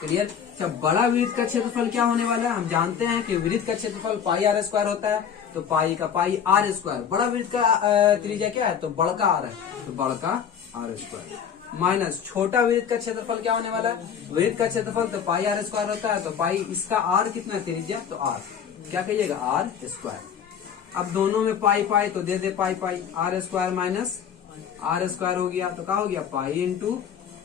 क्लियर। अच्छा, बड़ा वृत्त का क्षेत्रफल क्या होने वाला है, हम जानते हैं कि वृत्त का क्षेत्रफल पाई आर स्क्वायर होता है, तो पाई का पाई आर स्क्वायर। बड़ा वृत्त का त्रिज्या क्या है, तो बड़का आर है, तो बड़का आर स्क्वायर माइनस छोटा वृत्त का क्षेत्रफल क्या होने वाला है, वृत्त का क्षेत्रफल तो पाई आर स्क्वायर होता है, तो पाई इसका आर कितना त्रिज्या, तो आर, क्या कहिएगा, आर स्क्वायर। अब दोनों में पाई पाई तो दे दे pi pi, r square minus r square हो गया, तो क्या हो गया, pi into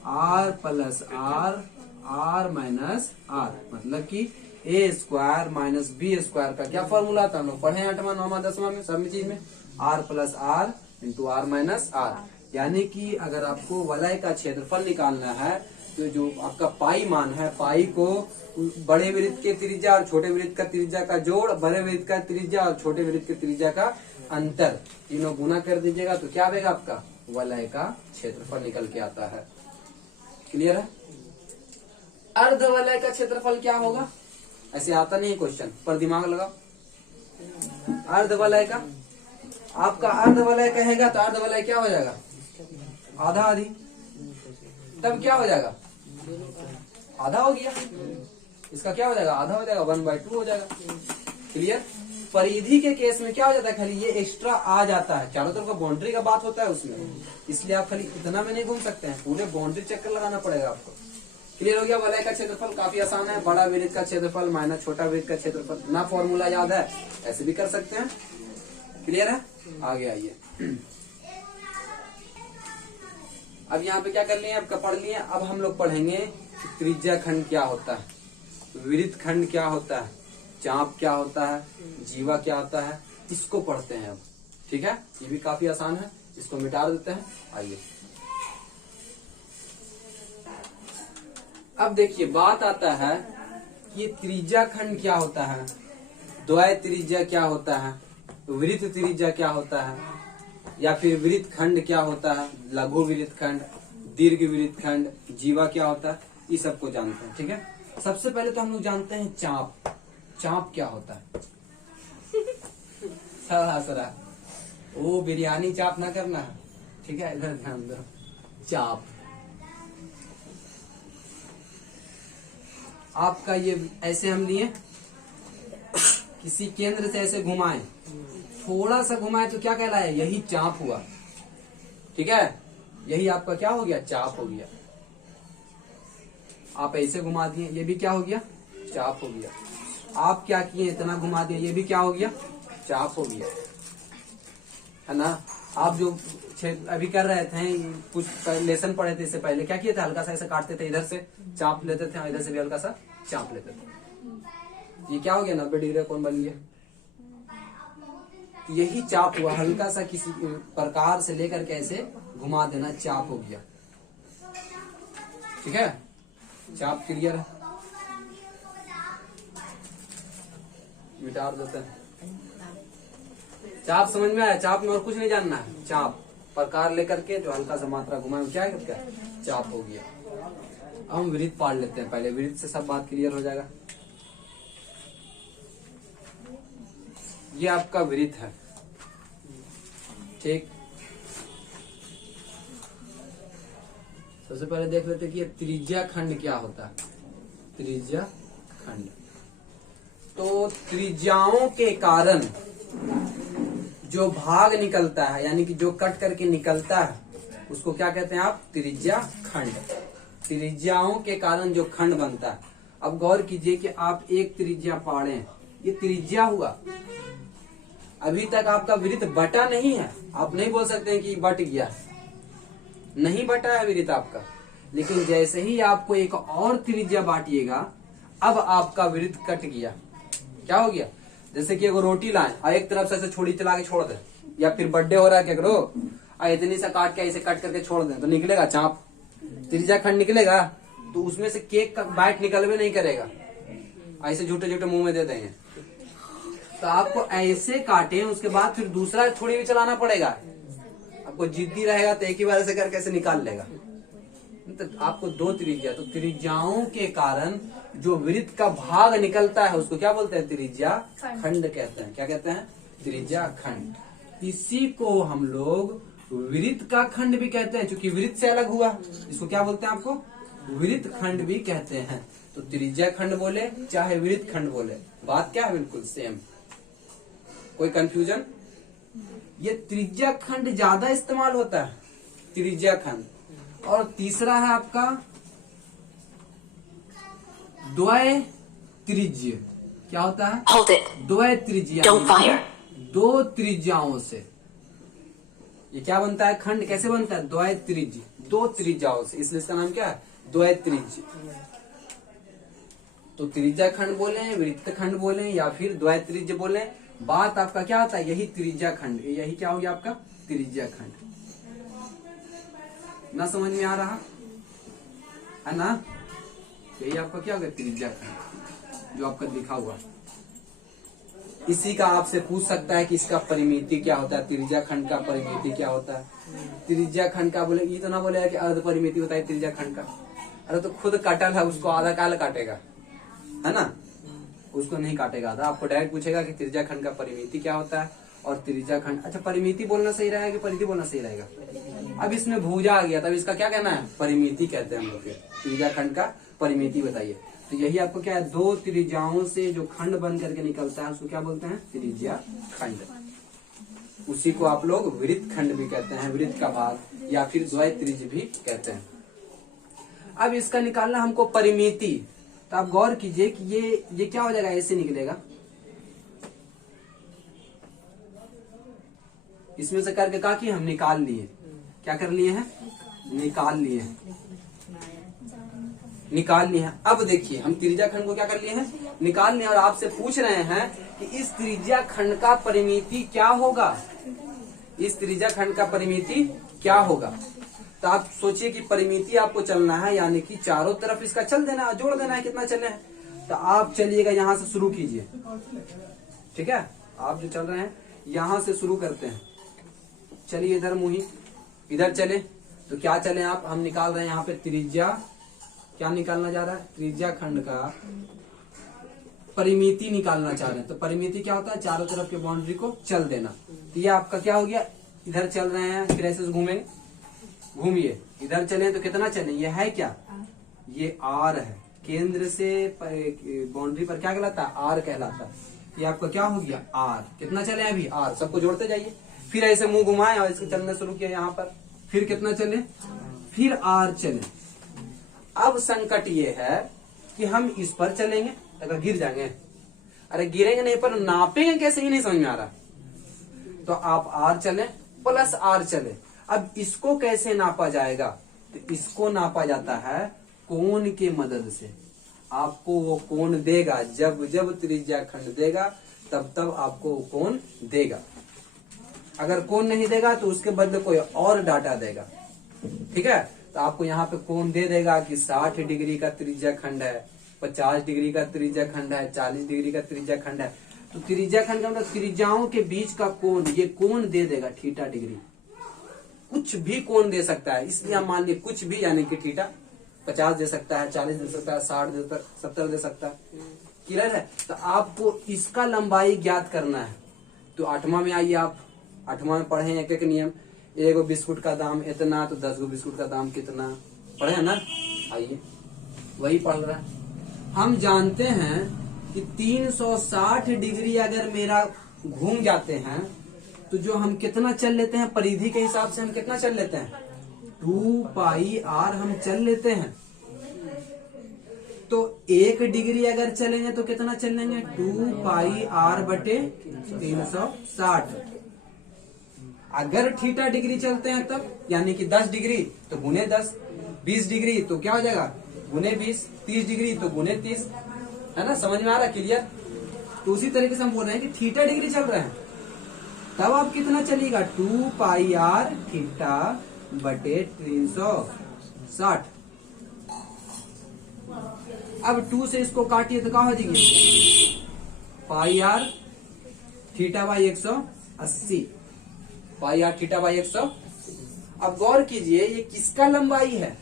r plus r, r minus r, मतलब कि a square minus b square का क्या फॉर्मूला था, हम लोग पढ़े 8वां 9वां 10वां में, सब चीज में, R plus R into R minus R. यानी कि अगर आपको वलय का क्षेत्रफल निकालना है तो जो आपका पाई मान है, पाई को बड़े वृत्त के त्रिज्या और छोटे वृत्त का त्रिज्या का जोड़, बड़े वृत्त का त्रिज्या और छोटे वृत्त के त्रिज्या का अंतर, तीनों गुना कर दीजिएगा तो क्या आएगा, आपका वलय का क्षेत्रफल निकल के आता है। क्लियर है। अर्धवलय का क्षेत्रफल क्या होगा, ऐसे आता नहीं क्वेश्चन, पर दिमाग लगाओ। अर्धवलय का, आपका अर्धवलय कहेगा तो अर्धवलय क्या हो जाएगा, आधा आधी, तब क्या हो जाएगा, आधा हो गया, इसका क्या हो जाएगा, आधा हो जाएगा, 1/2 हो जाएगा। क्लियर। परिधि के केस में क्या हो जाता है, खाली ये एक्स्ट्रा आ जाता है, चारों तरफ का बाउंड्री का बात होता है उसमें, इसलिए आप खाली इतना में नहीं घूम सकते हैं, पूरे बाउंड्री चक्कर लगाना पड़ेगा आपको। क्लियर हो गया। वलय का क्षेत्रफल काफी आसान है, बड़ा वृत्त का क्षेत्रफल माइनस छोटा वृत्त का क्षेत्रफल, ना फॉर्मूला याद है ऐसे भी कर सकते हैं। क्लियर है। आगे आइए। अब यहाँ पे क्या कर लिए, अब पढ़ लिए। अब हम लोग पढ़ेंगे त्रिज्या खंड क्या होता है, वृत्त खंड क्या होता है, चाप क्या होता है, जीवा क्या होता है, इसको पढ़ते हैं अब। ठीक है, ये भी काफी आसान है, इसको मिटा देते हैं। आइए अब देखिए, बात आता है कि त्रिज्या खंड क्या होता है, द्वय त्रिज्या क्या होता है, वृत्त त्रिज्या क्या होता है, या फिर वृत्त खंड क्या होता है, लघु वृत्त खंड, दीर्घ वृत्त खंड, जीवा क्या होता है, ये सबको जानते हैं। ठीक है, सबसे पहले तो हम लोग जानते हैं चाप। चाप क्या होता है? सरा वो बिरयानी चाप ना करना है, ठीक है, इधर ध्यान दो। चाप आपका ये ऐसे हम लिए, किसी केंद्र से ऐसे घुमाए, थोड़ा सा घुमाए तो क्या कहलाया, यही चाप हुआ। ठीक है, यही आपका क्या हो गया, चाप हो गया। आप ऐसे घुमा दिए, ये भी क्या हो गया, चाप हो गया। आप क्या किए, इतना घुमा दिए, ये भी क्या हो गया, चाप हो गया, है ना। आप जो अभी कर रहे थे, कुछ लेसन पढ़े थे इससे पहले, क्या किए थे, हल्का सा ऐसे काटते थे, इधर से चाप लेते थे, इधर से भी हल्का सा चाप लेते थे। ये क्या हो गया, 90 डिग्री कोण बन गया। तो यही चाप हुआ, हल्का सा किसी प्रकार से लेकर के ऐसे घुमा देना, चाप हो गया। ठीक है, चाप क्लियर है, मिटा देते हैं। चाप समझ में आया, चाप में और कुछ नहीं जानना है, चाप प्रकार लेकर के जो हल्का सा मात्रा घुमाए, क्या है, चाप हो गया। अब हम वृत्त पढ़ लेते हैं पहले, वृत्त से सब बात क्लियर हो जाएगा। ये आपका वृत्त है, ठीक। सबसे पहले देख लेते हैं कि ये त्रिज्या खंड क्या होता है। त्रिज्या खंड, तो त्रिज्याओं के कारण जो भाग निकलता है, यानी कि जो कट करके निकलता है, उसको क्या कहते हैं आप, त्रिज्या खंड। त्रिज्याओं के कारण जो खंड बनता है। अब गौर कीजिए कि आप एक त्रिज्या पाड़े, ये त्रिज्या हुआ, अभी तक आपका वृत्त बटा नहीं है। आप नहीं बोल सकते हैं कि बट गया, नहीं बटा है वृत्त आपका, लेकिन जैसे ही आपको एक और त्रिज्या बांटिएगा, अब आपका वृत्त कट गया। क्या हो गया, जैसे कि एगो रोटी लाए और एक तरफ से ऐसे छोड़ी चला के छोड़ दे, या फिर बर्थडे हो रहा है क्या करो, और इतनी सा काट के ऐसे कट करके छोड़ दे, तो निकलेगा चाप, त्रिज्या खंड निकलेगा। तो उसमें से केक का बाइट निकल भी नहीं करेगा, ऐसे झूठे झूठे मुंह में दे देंगे। तो आपको ऐसे काटे, उसके बाद फिर दूसरा छोड़ी भी चलाना पड़ेगा। आपको जिद्दी रहेगा तो एक ही बार ऐसे करके ऐसे निकाल लेगा। तो आपको दो त्रिज्या, तो त्रिज्याओं के कारण जो वृत्त का भाग निकलता है उसको क्या बोलते हैं, त्रिज्या खंड कहते हैं। क्या कहते हैं, त्रिज्या खंड। इसी को हम लोग वृत्त का खंड भी कहते हैं, क्योंकि वृत्त से अलग हुआ, इसको क्या बोलते हैं, आपको वृत्त खंड भी कहते हैं। तो त्रिज्या खंड बोले चाहे वृत्त खंड बोले, बात क्या है, बिल्कुल सेम। कोई कंफ्यूजन? ये त्रिज्या खंड ज्यादा इस्तेमाल होता है, त्रिज्या खंड। और तीसरा है आपका द्वय त्रिज्य। क्या होता है, द्वय त्रिज्या, दो त्रिज्याओं से ये क्या बनता है, खंड कैसे बनता है, द्वय त्रिज्य, दो त्रिज्याओं से, इसलिए इसका नाम क्या है, द्वय त्रिज्य। तो त्रिज्या खंड बोले, वृत्त खंड बोले, या फिर द्वय त्रिज्य बोले, बात आपका क्या होता है, यही त्रिज्या खंड, यही क्या हो गया आपका, त्रिज्या खंड। ना समझ में आ रहा है ना, यही आपका क्या होगा, त्रिज्या खंड, जो आपका लिखा हुआ। इसी का आपसे पूछ सकता है कि इसका परिमिति क्या होता है, त्रिज्या खंड का परिमिति क्या होता है। त्रिज्या खंड का बोले, ये तो ना बोलेगा कि अर्ध परिमिति होता है त्रिज्या खंड का। अरे तो खुद कटल है, उसको आधा काल काटेगा, है ना, उसको नहीं काटेगा आधा। आपको डायरेक्ट पूछेगा कि त्रिज्या खंड का परिमिति क्या होता है, और त्रिज्या खंड, अच्छा परिमिति बोलना सही रहेगा कि परिधि बोलना सही रहेगा। अब इसमें भुजा आ गया, तब इसका क्या कहना है, परिमिति कहते हैं हम लोग। त्रिज्या खंड का परिमिति बताइए। तो यही आपको क्या है, दो त्रिज्याओं से जो खंड बन करके निकलता है उसको क्या बोलते हैं, त्रिज्या खंड। उसी को आप लोग वृत्त खंड भी कहते हैं, वृत्त का भाग, या फिर द्वय त्रिज्य भी कहते हैं। अब इसका निकालना हमको परिमिति। तो आप गौर कीजिए कि ये क्या हो जाएगा, ऐसे निकलेगा, इसमें से करके का कि हम निकाल लिए, क्या कर लिए हैं, निकाल लिए हैं, निकाल लिए हैं। अब देखिए हम त्रिज्या खंड को क्या कर लिए हैं, निकाल लिए, और आपसे पूछ रहे हैं कि इस त्रिज्या खंड का परिमिति क्या होगा, इस त्रिज्या खंड का परिमिति क्या होगा। तो आप सोचिए कि परिमिति आपको चलना है, यानी कि चारों तरफ इसका चल देना है, जोड़ देना है, कितना चलना है। तो आप चलिएगा यहां से शुरू कीजिए, ठीक है, आप जो चल रहे हैं यहां से शुरू करते हैं। चलिए इधर मुही, इधर चले, तो क्या चले आप, हम निकाल रहे हैं यहाँ पे त्रिज्या, क्या निकालना जा रहा है, त्रिज्या खंड का परिमिति निकालना चाह रहे हैं। तो परिमिति क्या होता है, चारों तरफ के बाउंड्री को चल देना। तो ये आपका क्या हो गया, इधर चल रहे हैं, फिर ऐसे घूमेंगे, घूमिए, इधर चले तो कितना चले, ये है क्या, ये आर है, केंद्र से बाउंड्री पर क्या कहलाता है, आर कहलाता है। ये आपका क्या हो गया, आर, कितना चले अभी, आर, सबको जोड़ते जाइए, फिर ऐसे मुंह घुमाए और इसको चलना शुरू किया यहाँ पर, फिर कितना चले, फिर आर चले। अब संकट ये है कि हम इस पर चलेंगे, अगर गिर जाएंगे, अरे गिरेंगे नहीं पर नापेंगे कैसे, ही नहीं समझ में आ रहा। तो आप आर चले प्लस आर चले। अब इसको कैसे नापा जाएगा, तो इसको नापा जाता है कोण के मदद से। आपको वो कोण देगा, जब जब त्रिज्या खंड देगा तब तब आपको वो कोण देगा। अगर कोण नहीं देगा तो उसके बदले कोई और डाटा देगा, ठीक है। तो आपको यहाँ पे कोण दे देगा कि 60 डिग्री का त्रिज्या खंड है, 50 डिग्री का त्रिज्या खंड है, 40 डिग्री का त्रिज्या खंड है। तो त्रिज्या खंड का मतलब त्रिज्याओं के बीच का कोण, ये कोण दे देगा थीटा डिग्री। कुछ भी कोण दे सकता है, इसलिए हम मान लिए कुछ भी, यानी कि थीटा 50 दे सकता है, 40 दे सकता है, 60 दे सकता है, 70 दे सकता है। क्लियर है। तो आपको इसका लंबाई ज्ञात करना है। तो 8वां में आइए आप, 8वां में पढ़े एक एक नियम, एगो बिस्कुट का दाम इतना, तो 10 गो बिस्कुट का दाम कितना, पढ़े ना। आइए वही पढ़ रहा है। हम जानते हैं कि 360 डिग्री अगर मेरा घूम जाते हैं तो जो हम कितना चल लेते हैं, परिधि के हिसाब से हम कितना चल लेते हैं, 2 पाई आर हम चल लेते हैं। तो 1 डिग्री अगर चलेंगे तो कितना चलेंगे, 2 पाई आर बटे 360। अगर थीटा डिग्री चलते हैं तब, यानी कि 10 डिग्री तो गुने 10, 20 डिग्री तो क्या हो जाएगा गुने 20, 30 डिग्री तो गुने 30, है ना। समझ में आ रहा है, क्लियर। तो उसी तरीके से हम बोल रहे हैं कि थीटा डिग्री चल रहे हैं तब आप कितना चलिएगा, 2 पाई आर थीटा बटे 360। अब 2 से इसको काटिए तो क्या हो जाएगी, pi are theta by 180, pi are theta by 100। अब गौर कीजिए ये किसका लंबाई है,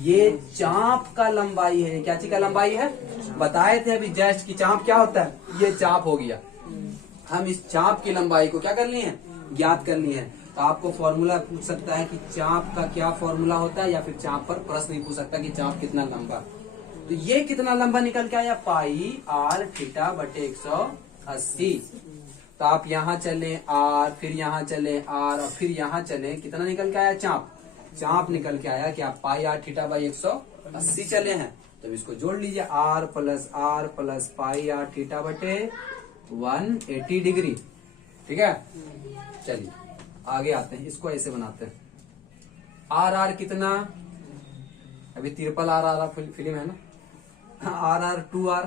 ये चाप का लंबाई है। क्या चीज का लंबाई है, बताए थे अभी जस्ट की चाप क्या होता है, ये चाप हो गया। हम इस चाप की लंबाई को क्या कर लिए हैं, ज्ञात कर लिए हैं। तो आपको फॉर्मूला पूछ सकता है कि चाप का क्या फॉर्मूला होता है, या फिर चाप पर प्रश्न नहीं पूछ सकता कि चाप कितना लंबा। तो ये कितना लंबा निकल के आया, पाई आर थीटा बटे 180। तो आप यहाँ चले आर, फिर यहाँ चले आर, और फिर यहाँ चले, कितना निकल के आया, चाप। चाप निकल के आया क्या, पाई आर थीटा बाई 180 चले हैं। तो इसको जोड़ लीजिए, R plus pi are theta बटे 180 डिग्री, ठीक है। चलिए आगे आते हैं, इसको ऐसे बनाते हैं। आर कितना, अभी ट्रिपल आर फिल्म है ना, r 2R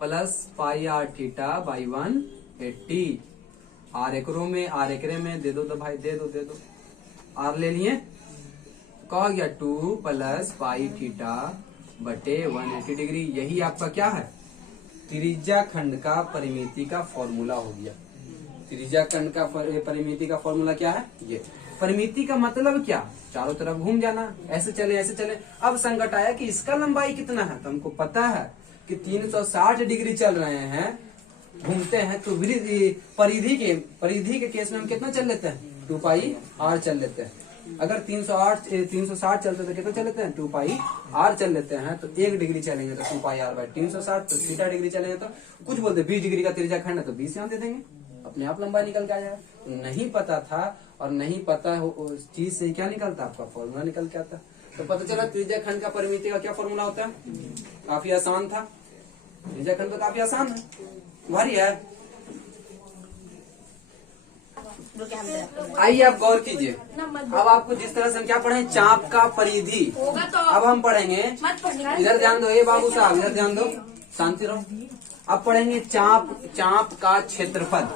plus pi are theta by 180। आर एकरों में, आर एकरे में दे दो तो भाई दे दो। आर ले लिए, कहा गया 2 प्लस पाई थीटा बटे 180 डिग्री। यही आपका क्या है, त्रिज्या खंड का परिमिति का फॉर्मूला हो गया। त्रिज्या खंड का परिमिति का फॉर्मूला क्या है, ये। परिमिति का मतलब क्या, चारों तरफ घूम जाना, ऐसे चले ऐसे चले। अब संकट आया कि इसका लंबाई कितना है, तो हमको पता है कि 360 डिग्री चल रहे हैं, घूमते हैं। तो परिधि के केस में हम कितना चल लेते हैं, 2 पाई आर चल लेते हैं। अगर 360 चलते तो कितना चल लेते हैं 2 पाई r चल लेते हैं, तो 1 डिग्री चलेंगे तो 2 पाई r बाई 360, तो थीटा डिग्री चलेंगे तो कुछ बोलते 20 डिग्री का त्रिज्या खंड है तो 20 यहाँ दे देंगे, अपने आप लंबाई निकल के आ जाएगा। नहीं पता था और नहीं पता उस चीज से क्या निकलता, आपका फॉर्मूला निकल के आता। तो पता चला त्रिज्या खंड का परिमिति का क्या फॉर्मूला होता है, काफी आसान था। त्रिज्या खंड तो काफी आसान है, भारी है। आइए आप गौर कीजिए, अब आपको जिस तरह से हम क्या पढ़े चाप का परिधि, अब हम पढ़ेंगे, इधर ध्यान दो, ये बाबू साहब इधर ध्यान दो, शांति रहो। अब पढ़ेंगे चाप का क्षेत्रफल।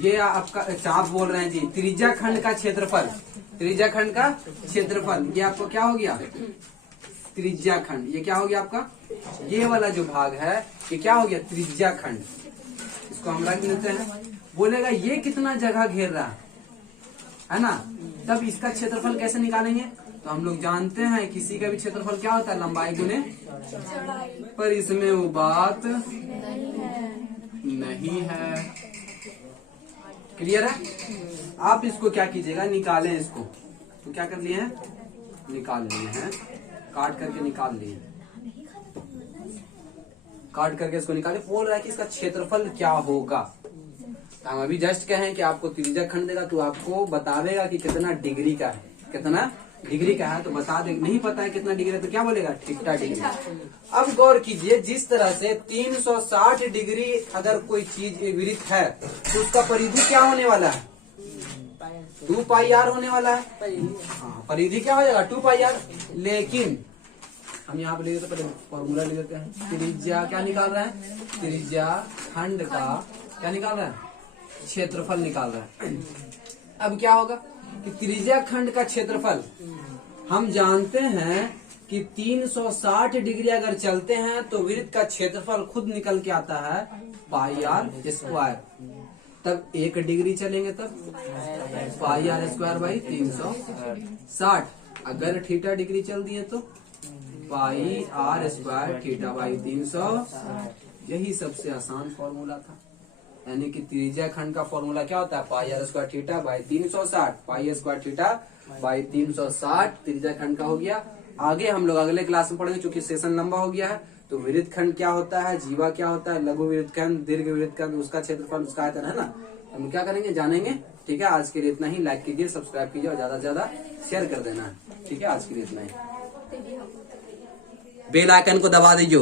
ये आपका चाप बोल रहे हैं जी, त्रिज्या खंड का क्षेत्रफल, त्रिज्या खंड का क्षेत्रफल, ये आपको क्या हो गया त्रिज्या खंड, ये क्या हो गया आपका, ये वाला जो भाग है ये क्या हो गया त्रिज्या खंड। इसको हम रख देते हैं। बोलेगा ये कितना जगह घेर रहा है ना, तब इसका क्षेत्रफल कैसे निकालेंगे, तो हम लोग जानते हैं किसी का भी क्षेत्रफल क्या होता है लंबाई गुने, पर इसमें वो बात नहीं है। क्लियर है। आप इसको क्या कीजिएगा, निकालें इसको, तो क्या कर लिए हैं, निकाल लिए हैं, काट करके निकाल लिए, काट करके इसको निकाले। बोल रहा है कि इसका क्षेत्रफल क्या होगा। हम अभी जस्ट कहें कि आपको त्रिज्या खंड देगा तो आपको बतावेगा कि कितना डिग्री का है, कितना डिग्री का है, तो बता दे। नहीं पता है कितना डिग्री है तो क्या बोलेगा थीटा डिग्री। अब गौर कीजिए, जिस तरह से 360 डिग्री अगर कोई चीज वृत्त है तो उसका परिधि क्या होने वाला है 2 पाई r होने वाला है। हाँ, परिधि क्या हो जाएगा 2 पाई r। लेकिन हम यहाँ पे ले लेते, पहले फॉर्मूला ले लेते हैं। त्रिज्या क्या निकाल रहे हैं, त्रिज्या खंड का क्या निकाल रहा है, क्षेत्रफल निकाल रहा है। अब क्या होगा कि त्रिज्या खंड का क्षेत्रफल हम जानते हैं कि 360 डिग्री अगर चलते हैं तो वृत्त का क्षेत्रफल खुद निकल के आता है पाई आर स्क्वायर। तब 1 डिग्री चलेंगे तब पाई आर स्क्वायर बाई 360। अगर थीटा डिग्री चल दिए तो पाई आर स्क्वायर थीटा बाई 360। यही सबसे आसान फॉर्मूला था। यानी कि त्रिज्या खंड का फॉर्मूला क्या होता है pi r square theta by 360, pi square theta by 360 त्रिज्या खंड का हो गया। आगे हम लोग अगले क्लास में पढ़ेंगे, क्योंकि सेशन लंबा हो गया है। तो वृत्त खंड क्या होता है, जीवा क्या होता है, लघु वृत्त खंड, दीर्घ वृत्त खंड, उसका क्षेत्रफल, उसका आयतन है ना, हम क्या करेंगे जानेंगे। ठीक है, आज के लिए इतना ही। लाइक कीजिए, सब्सक्राइब कीजिए और ज्यादा से ज्यादा शेयर कर देना है। ठीक है, आज के लिए इतना ही। बेल आइकन को दबा दीजिए।